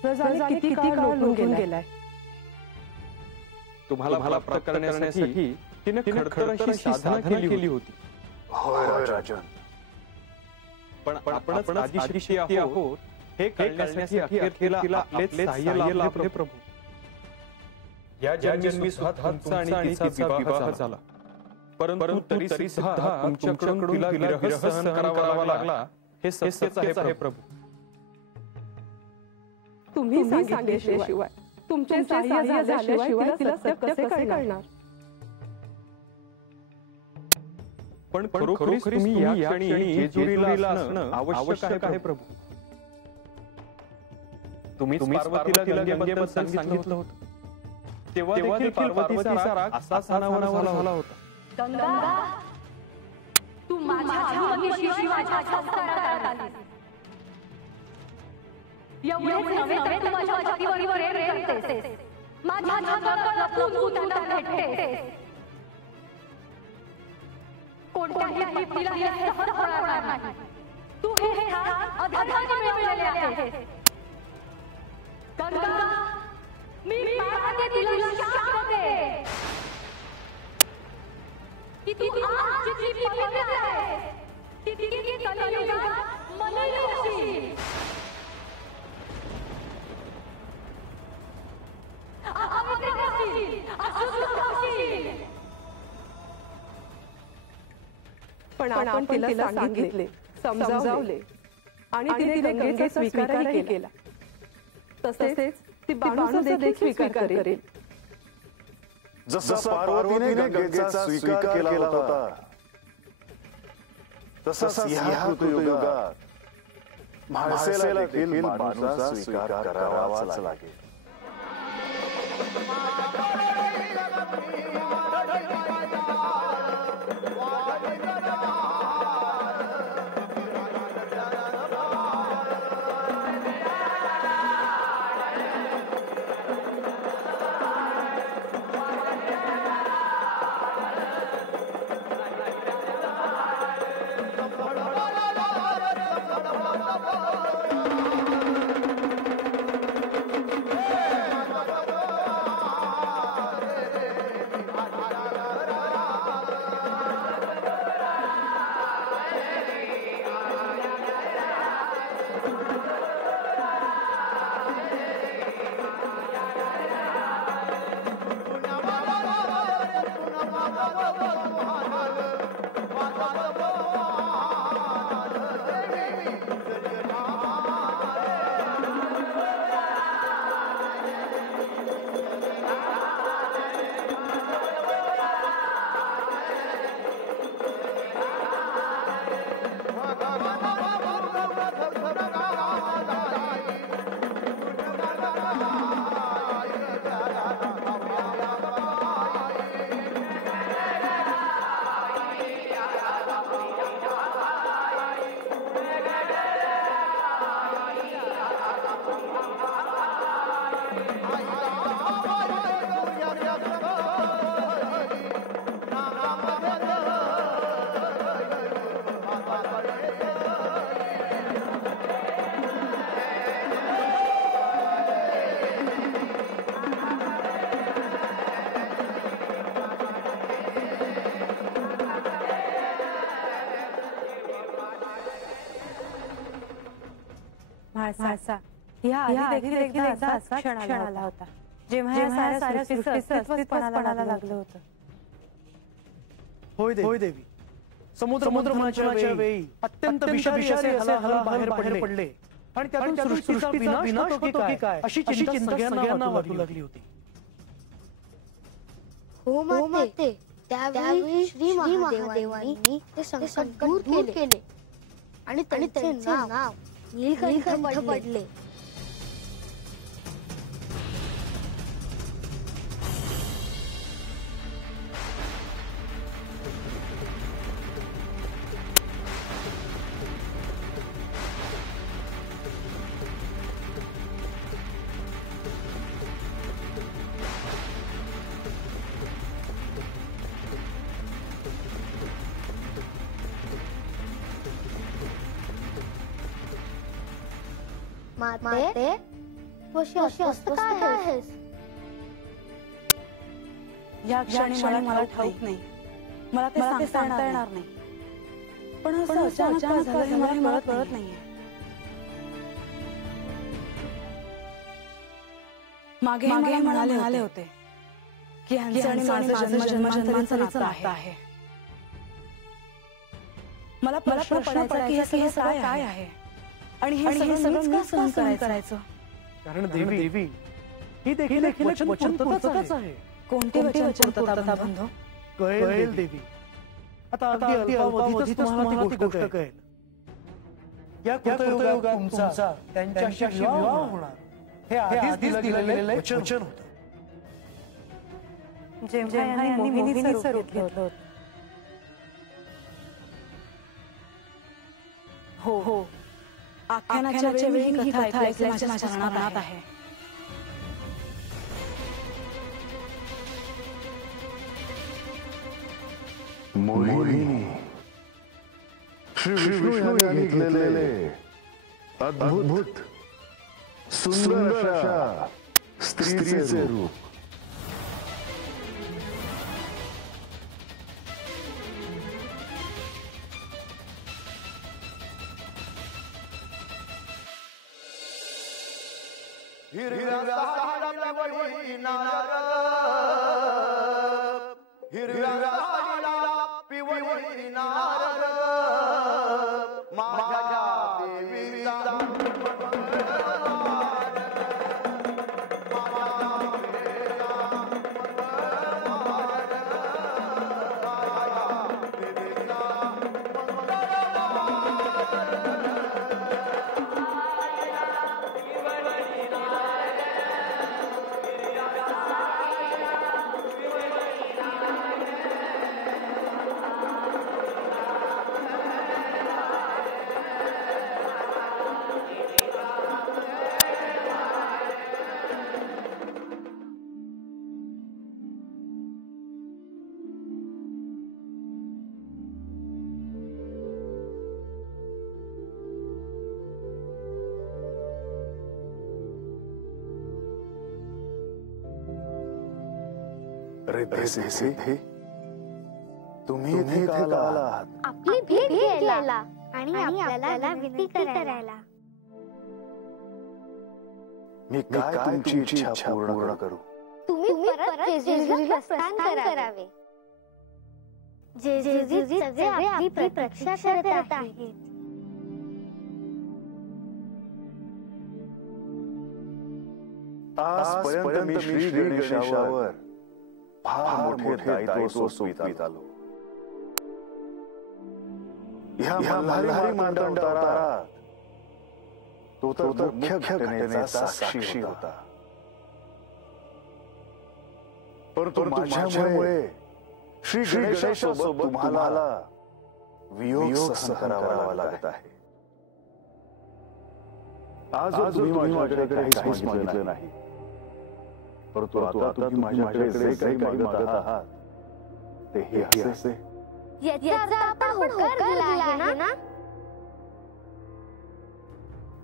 न जाणे किती काळ लोटून गेलाय. तुम्हाला प्राप्त करण्यासाठी तिने खडखड अशी साधना केली होती. होय राजन. पण आपणच आदिशक्ती आहोत हे कळण्यासाठी अखेर तिला आपलेच सहाय्य लाभले प्रभू. या जन्मी सुद्धा तुमचा आणि तिचा विवाह झाला, परंतु तरी सुद्धा तुमच्याकडून तिला विरह सहन करावा लागला हे सत्यच आहे प्रभू. तुम्ही सांगितल्याशिवाय तुमचे सहाय्य झाल्याशिवाय तिला सत्य कसे कळणार. पण खरोखरीच तुम्ही या क्षणी जेजुरीला असणं आवश्यक आहे प्रभू. तुम्ही पार्वतीला गंगेबद्दल सांगितलं होतं, तेव्हा देखील पार्वतीचा राग असा झाला होता. गंगा, तू माझ्या अनुमतीशिवाय माझ्या संस्कारात आलीस. एवढेच नव्हे तर तू माझ्या पतीवर प्रेम करतेस, माझ्या जगाला तू त्यांना भेटतेस. कोणत्याही व्यक्तीला हे सहन होणार नाही. तू हे स्थान अधर्माने मिळवलेले आहेस. गंगा, मी मागते तुला शाप दे की तू आज जितकी पवित्र आहेस तितकी कलियुगात मलिन होशील. अपवित्र होशील, अशुद्ध होशील. पण आपण तिला सांगितले, समजावले आणि तिने गंगेचा स्वीकारही केला. तसेच ती बाणूचा देखील स्वीकार करेल. जसा पार्वतीने गंगेचा स्वीकार केला होता तसाच या ऋतुयुगात म्हाळसेला देखील बाणूचा स्वीकार करावाच लागेल. म्हाळसा ह्या आधी देखील एकदा असा क्षण आला होता जेव्हा या साऱ्या सृष्टीचं अस्तित्वच पणाला लागलं होतं. होय देवी, समुद्र मंथनाच्या वेळी अत्यंत विषारी असे हलाहल बाहेर पडले आणि त्यातून सृष्टीचा विनाश होतो की काय अशी चिंता सगळ्यांना वाटू लागली होती. हो माते, त्यावेळी श्री महादेवांनी ते संकट दूर केले आणि त्यांचे नाव नीलकंठ पडले. माते, अस्वस्थ काय आहेस? या क्षणी मला ठाऊक नाही, मला ते सांगता येणार नाही. पण असं अचानक झालं हे मला कळत नाहीये. मागे म्हणाले होते की ह्यांचं आणि माझं जन्मांतराचं नातं आहे. मला प्रश्न पडायचा की हे सगळं काय आहे आणि हे सगळं मीच का सहन करायचं? कारण देवी ही देखील एक वचनपूर्तताच आहे. कोणते वचनपूर्तता बंधू? कळेल देवी. आता अगदी अल्पावधीतच तुम्हाला ती गोष्ट कळेल. या कृतयुगात तुमचा त्यांच्याशी विवाह होणार हे आधीच दिलं गेलेलं वचन होतं. जेव्हा यांनी मोहिनीचं रूप घेतलं होतं. हो, आख्यानाच्या वेळी ही कथा ऐकल्याचे माझ्या स्मरणात आहे. मोहिनी, श्री विष्णू यांनी घेतलेले अद्भुत सुंदर अशा स्त्रीचे रूप. सिद्धी, तुम्ही इथे का आलात? आपली भेट घ्यायला आणि आपल्याला विनंती करायला. मी काय तुमची इच्छा पूर्ण करू? तुम्ही परत जेजुरीला प्रस्थान करावे. जेजुरी सगळे आपली प्रतीक्षा करत आहेत. आजपर्यंत मी श्री गणेशावर फार मोठे दायित्व सोपवीत आलो. ह्या मल्हारी मांडवतारात तो तर मुख्य घटनेचा साक्षी होता. परंतु माझ्यामुळे श्री गणेशासोबत तुम्हाला वियोग सहन करावा लागत आहे. आज तुम्ही माझ्याकडे काहीच मागितलं नाही, परंतु आता तुम्ही माझ्याकडे जे काही मागत आहात ते हे असे. याचा आपण होकार दिला आहे ना?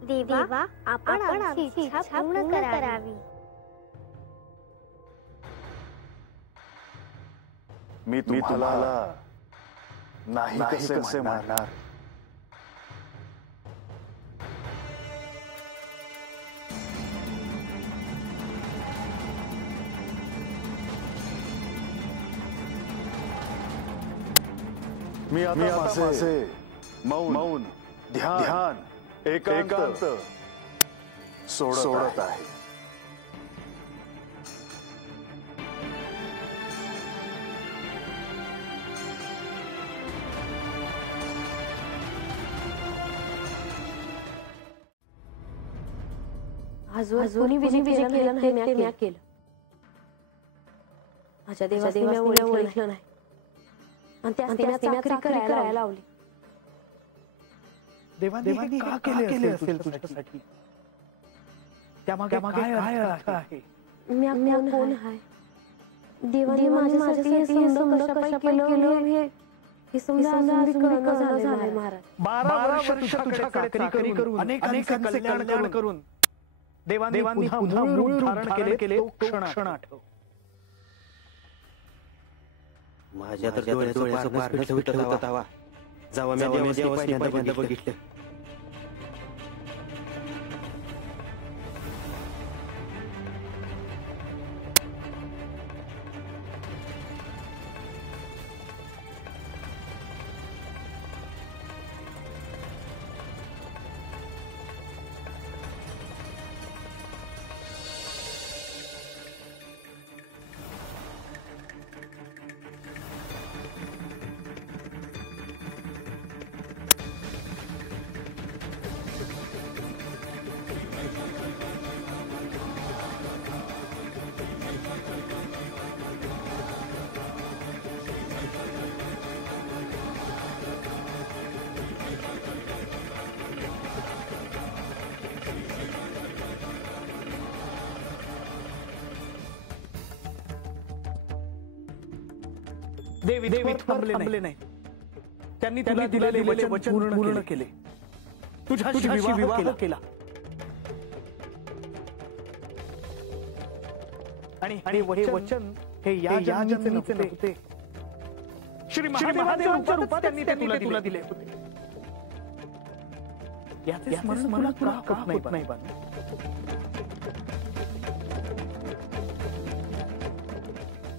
देवा, आपण आमची इच्छा पूर्ण करावी. मी तुम्हाला नाही कसे म्हणणार? मी आता माझे मौन ध्यान एकांत सोडत आहे. अजूनही विजय केलं नाही ते मी केलं. माझ्या देवाने ओळखलं नाही आणि त्या चाकरी करायला लावली. देवाने का केले असेल तुझ्यासाठी? त्यामागे काय अर्थ आहे? मी कोण आहे? देवाने माझ्यासाठी हे समजा कशा केलं हे समजा अजून कळलं झालंय महाराज. 12 वर्ष तुझ्याकडे करून अनेकांचे कल्याण करून देवाने पुन्हा मूळ धारण केले तो क्षण आठव. माझ्या तर डोळ्याचं पारणं फिटत होता जेव्हा मी देवाने बघितलं. देवी थांबले नाही. त्यांनी तुला दिलेले वचन पूर्ण केले. तुझ्याशी विवाह केला आणि वचन हे या जन्मीचे नव्हते. श्री महादेवांच्या रूपात त्यांनी तुला दिले होते. याचे स्मरण मला का होत नाही बानू?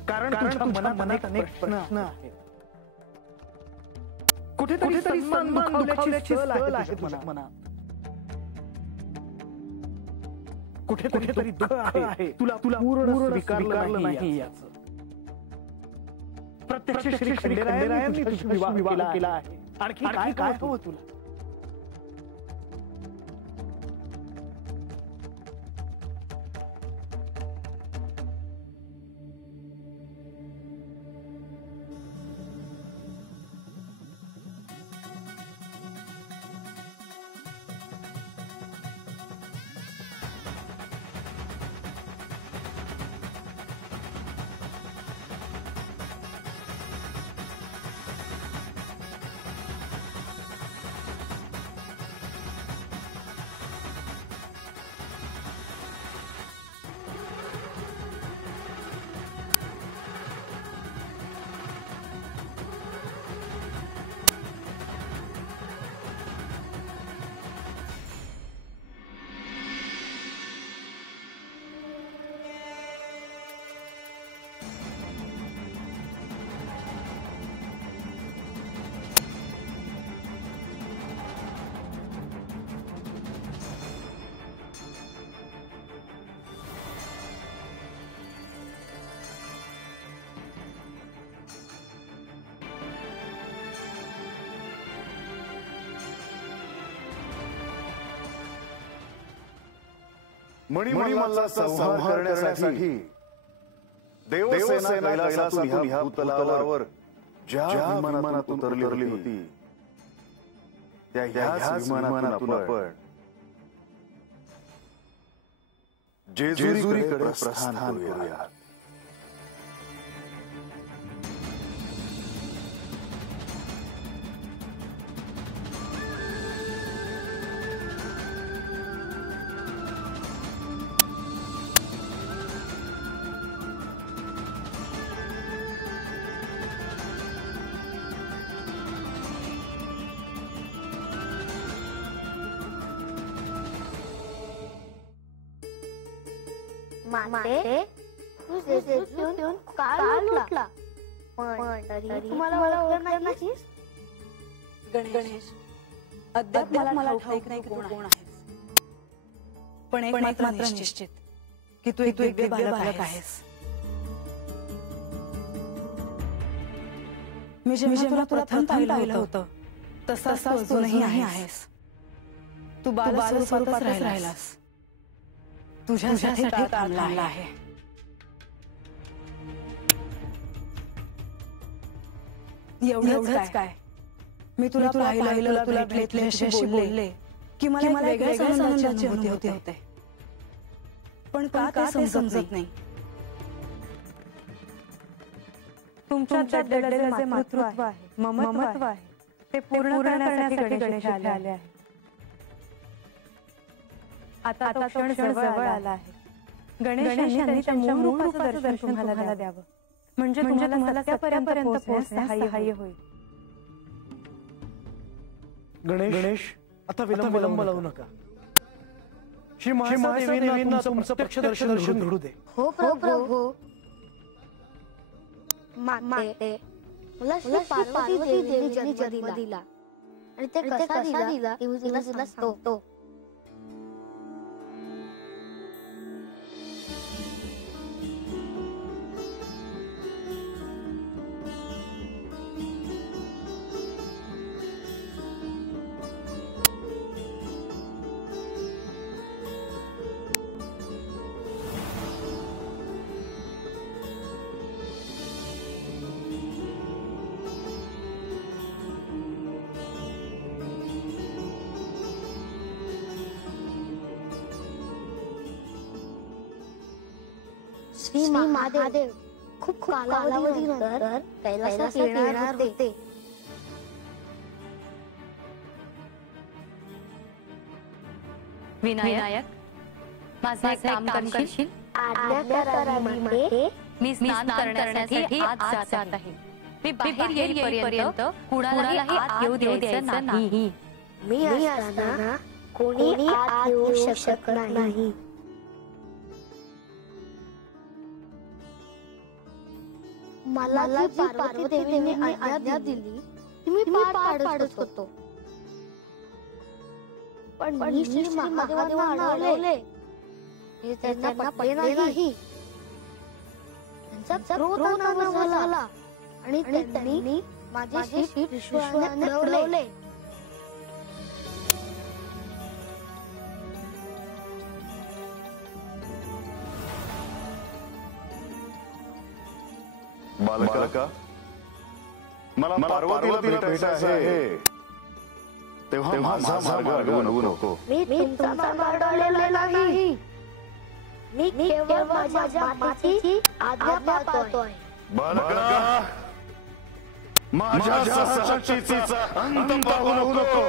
कारण तुझ्या मनात अनेक प्रश्न आहेत. कुठेतरी सन्मान दुखावल्याची सल आहे तुझ्या मनात. कुठेतरी दुःख आहे. तुला पूर्ण स्वीकारलं नाही याचं. प्रत्यक्ष श्री खंडेरायांनी तुझा विवाह केला आहे. आणखी काय हवं तुला? मणिमल्लाचा संहार करण्यासाठी देवसेना कैलासातून ह्या भूतलावर ज्या विमानातून उतरली होती त्या ह्याच विमानातून आपण जेजुरीकडे प्रस्थान करूया. माते तू जेजूर देऊन काल लुटला पण तरी तुम्हाला ओळखलं नाहीस. गणेश अद्याप मला ठाऊक नाही की तू कोण आहेस, पण एक मात्र निश्चित की तू एक दिव्य बालक आहेस. मी जेव्हा तुला प्रथम पाहिलं होतं तसाच तू अजूनही आहेस. तू बालस्वरूपातच राहिलास. तुझ्यासाठी काळ थांबला आहे. एवढंच काय, मी तुला पाहिलं, तुला भेटल्याशी बोलले की मला वेगळ्याच आनंदाची अनुभूती होते. पण का ते समजत नाही. तुमच्या दडलेले मातृत्व आहे, ममत्व आहे, ते पूर्ण करण्यासाठी गणेश आले आहे. आता तो क्षण जवळ आला आहे. गणेशांनी त्यांच्या मूळ रूपाचं दर्शन तुम्हाला द्यावं, म्हणजे तुम्हाला सत्यापर्यंत पोहोचण्यास सहाय्य होईल. गणेश आता विलंब लावू नका. श्री महादेवींना तुमचं प्रत्यक्ष दर्शन घडू दे. हो प्रभू. माते मला श्री पार्वती देवीने जन्म दिला आणि ते कसा दिला ते मी तुला सांगतो. श्री महादेव खूप कालावधीनंतर कैलासात येणार होते. विनायक, माझे एक काम करशील? आज्ञा करा माते. मी स्नान करण्यासाठी आज जात आहे. मी बाहेर येईपर्यंत कुणालाही आत येऊ द्यायचं नाही. मी असताना कोणी आत येऊ शकत नाही. मला जी पार्वती देवीने आज्ञा दिली ती मी पार पाडत होतो. पण मी श्री महादेवांना अडवले. हे त्यांना पटले नाही. त्यांचा क्रोध नाव झाला आणि त्यांनी माझे श्री त्रिशूळाने फिरवले. बालका, मला पार्वतीला भेटायचं आहे, तेव्हा माझा मार्ग अडवू नको. मी तुमचा मार्ग अडवलेला नाही. मी केवळ माझ्या मातेची आज्ञा पाळतोय. बालका, माझ्या सहशक्तीचा अंत पाहू नको.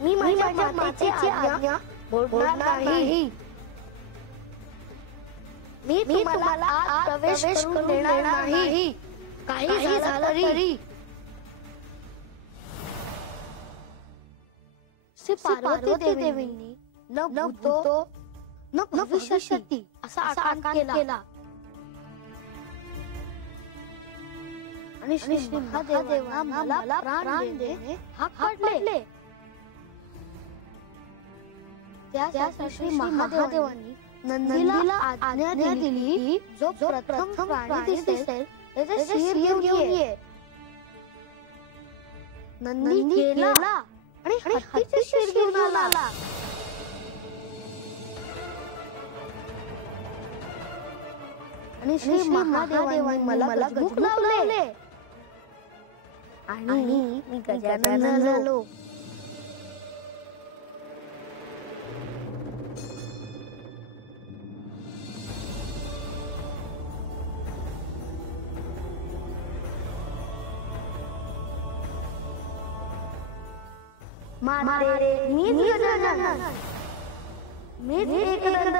मी माझ्या मातेची आज्ञा मोडणार नाही. मी तुम्हाला आत प्रवेश करून देणार नाही. काही झालं तरी. श्री पार्वती देवींनी न भूतो न भविष्यती असा आकार केला आणि श्री महादेवांना मला प्राण देणे हाक पडले. त्या श्री महादेवांनी नंदीला आज्ञा दिली, जो प्रथम प्राणी दिसेल त्याचे शिर घेऊन ये. नंदी गेला आणि हत्तीचे शिर घेऊन आला. आणि श्री महादेवांनी मला गजमुख लावले आणि मी गजानन झालो. माते मीच गजानन, मीच एकदंत,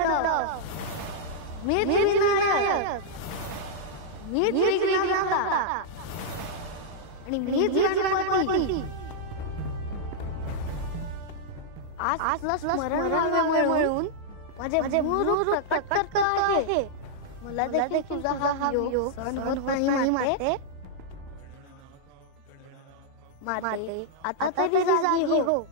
मीच विनायक, मीच विघ्नहर्ता आणि मीच गणपती. आज स्मरण मिळून माझे मूळ रूप प्रकट आहे. मला देखील तुझा हा वियोग सहन होत नाही माते. माते आता तरी जागी हो.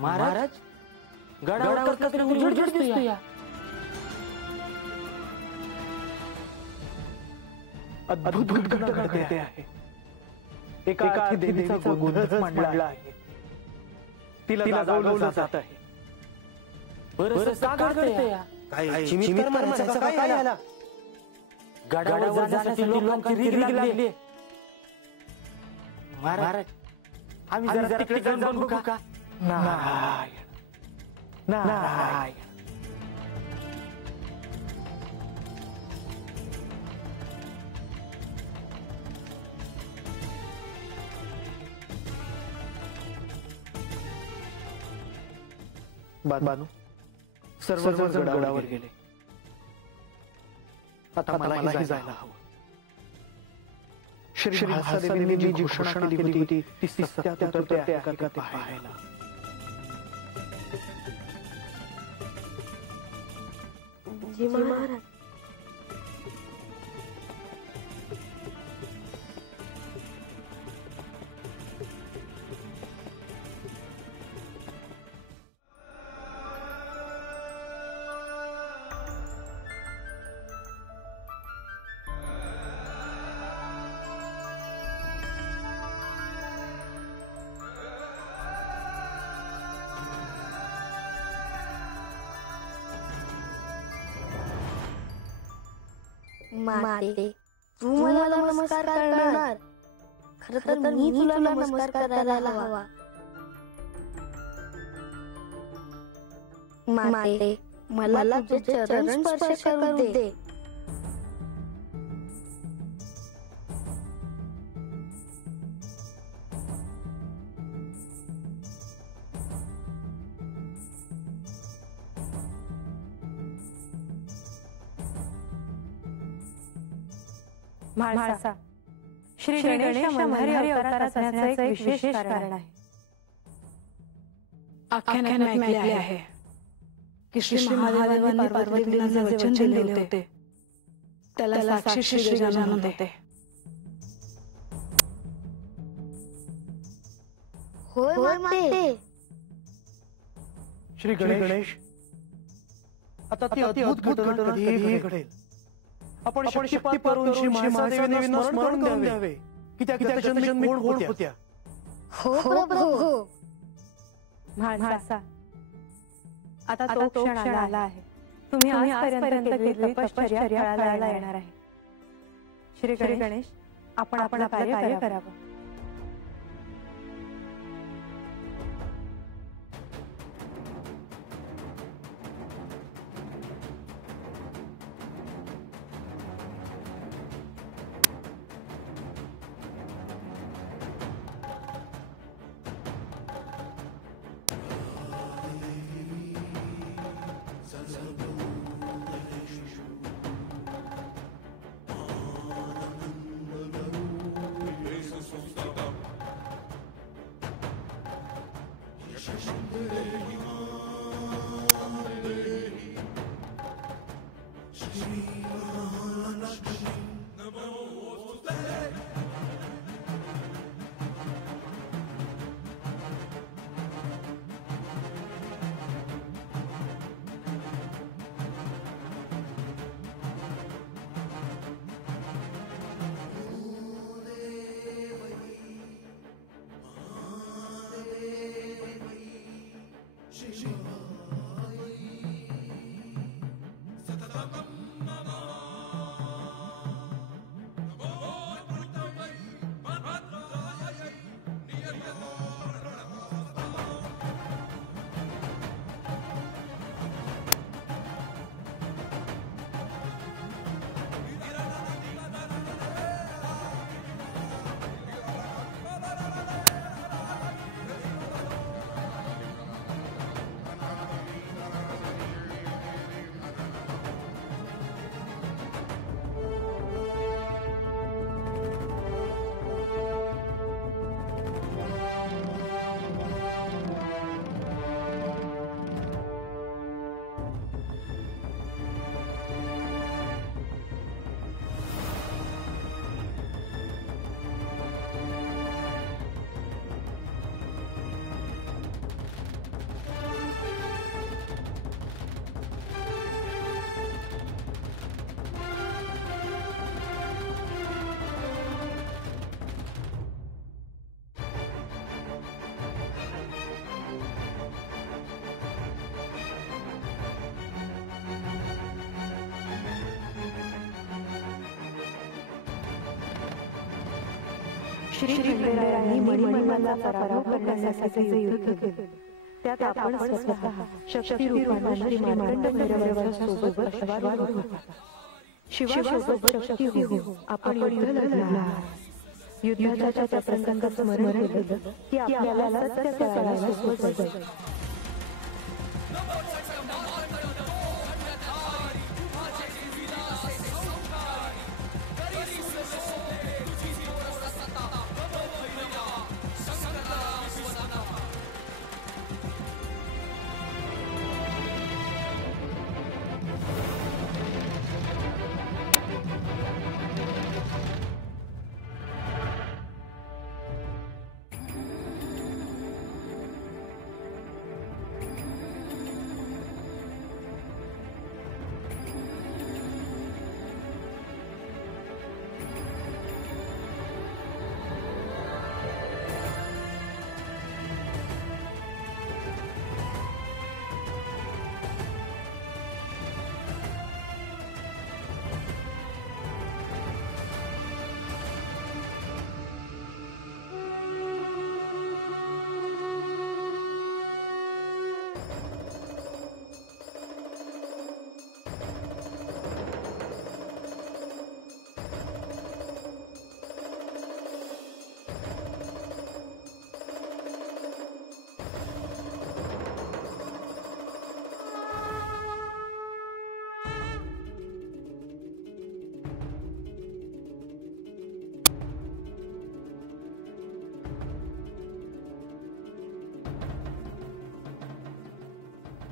महाराज गडावर कसला तरी उजेड दिसतोय. अद्भुत घटना घडते आहे. एका देवीचा गोंधळ मांडला आहे. तिला जागवलं जात आहे. बरं का घडतंय? काय चिमित मारायचा काय आला? गडावर जाण्यासाठी लोकांची रीग लागली. महाराज आम्ही जरा तिकडे जाऊन बघू का? नारायण नारायण. बानू सर्वजण गडावर गेले. आता मलाही जायला हवं. श्री भासादेवींनी जी घोषणा केली होती ती सत्यात उतरते आहे का ते पाहायला. जी महाराज. माते तू मला नमस्कार करणार. खरं तर मी तुला नमस्कार करायला हवा. माते मला तुझे चरण स्पर्श करू दे. म्हाळसा श्री गणेश मल्हारी अवतारात असण्याचं एक विशेष कारण आहे. आख्यानात ऐकले आहे की श्री महादेवांनी पार्वतीला जे वचन दिले होते त्याला साक्षी श्री गजानन होते. होय माते. श्री गणेश आता ती अद्भुत घटना कधीही घडेल. आपण शक्ती करून श्री महादेवींना स्मरण करून द्यावे की त्या जन्मी कोण होत्या. हो प्रभू. म्हाळसा आता तो क्षण आला आहे. तुम्ही आजपर्यंत केलेली तपश्चर्या फळाला येणार आहे. श्री गणेश आपण आपलं कार्य करावं. श्री खंडेरायांनी मणिमल्लाचा पराभव करण्यासाठी युद्ध केले. त्यात आपण स्वतः शक्तिरूपाने श्री मार्कंड भैरवाच्या सोबत अश्वारूढ होता. शिवासोबत शक्ती होऊन आपण युद्ध लढणार आहोत. युद्धाच्या त्या प्रसंगाचं स्मरण केलं की आपल्याला सत्य कळायला सोपं जाईल.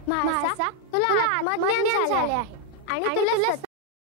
म्हाळसा, तुला आत्मज्ञान झाले आहे आणि तुला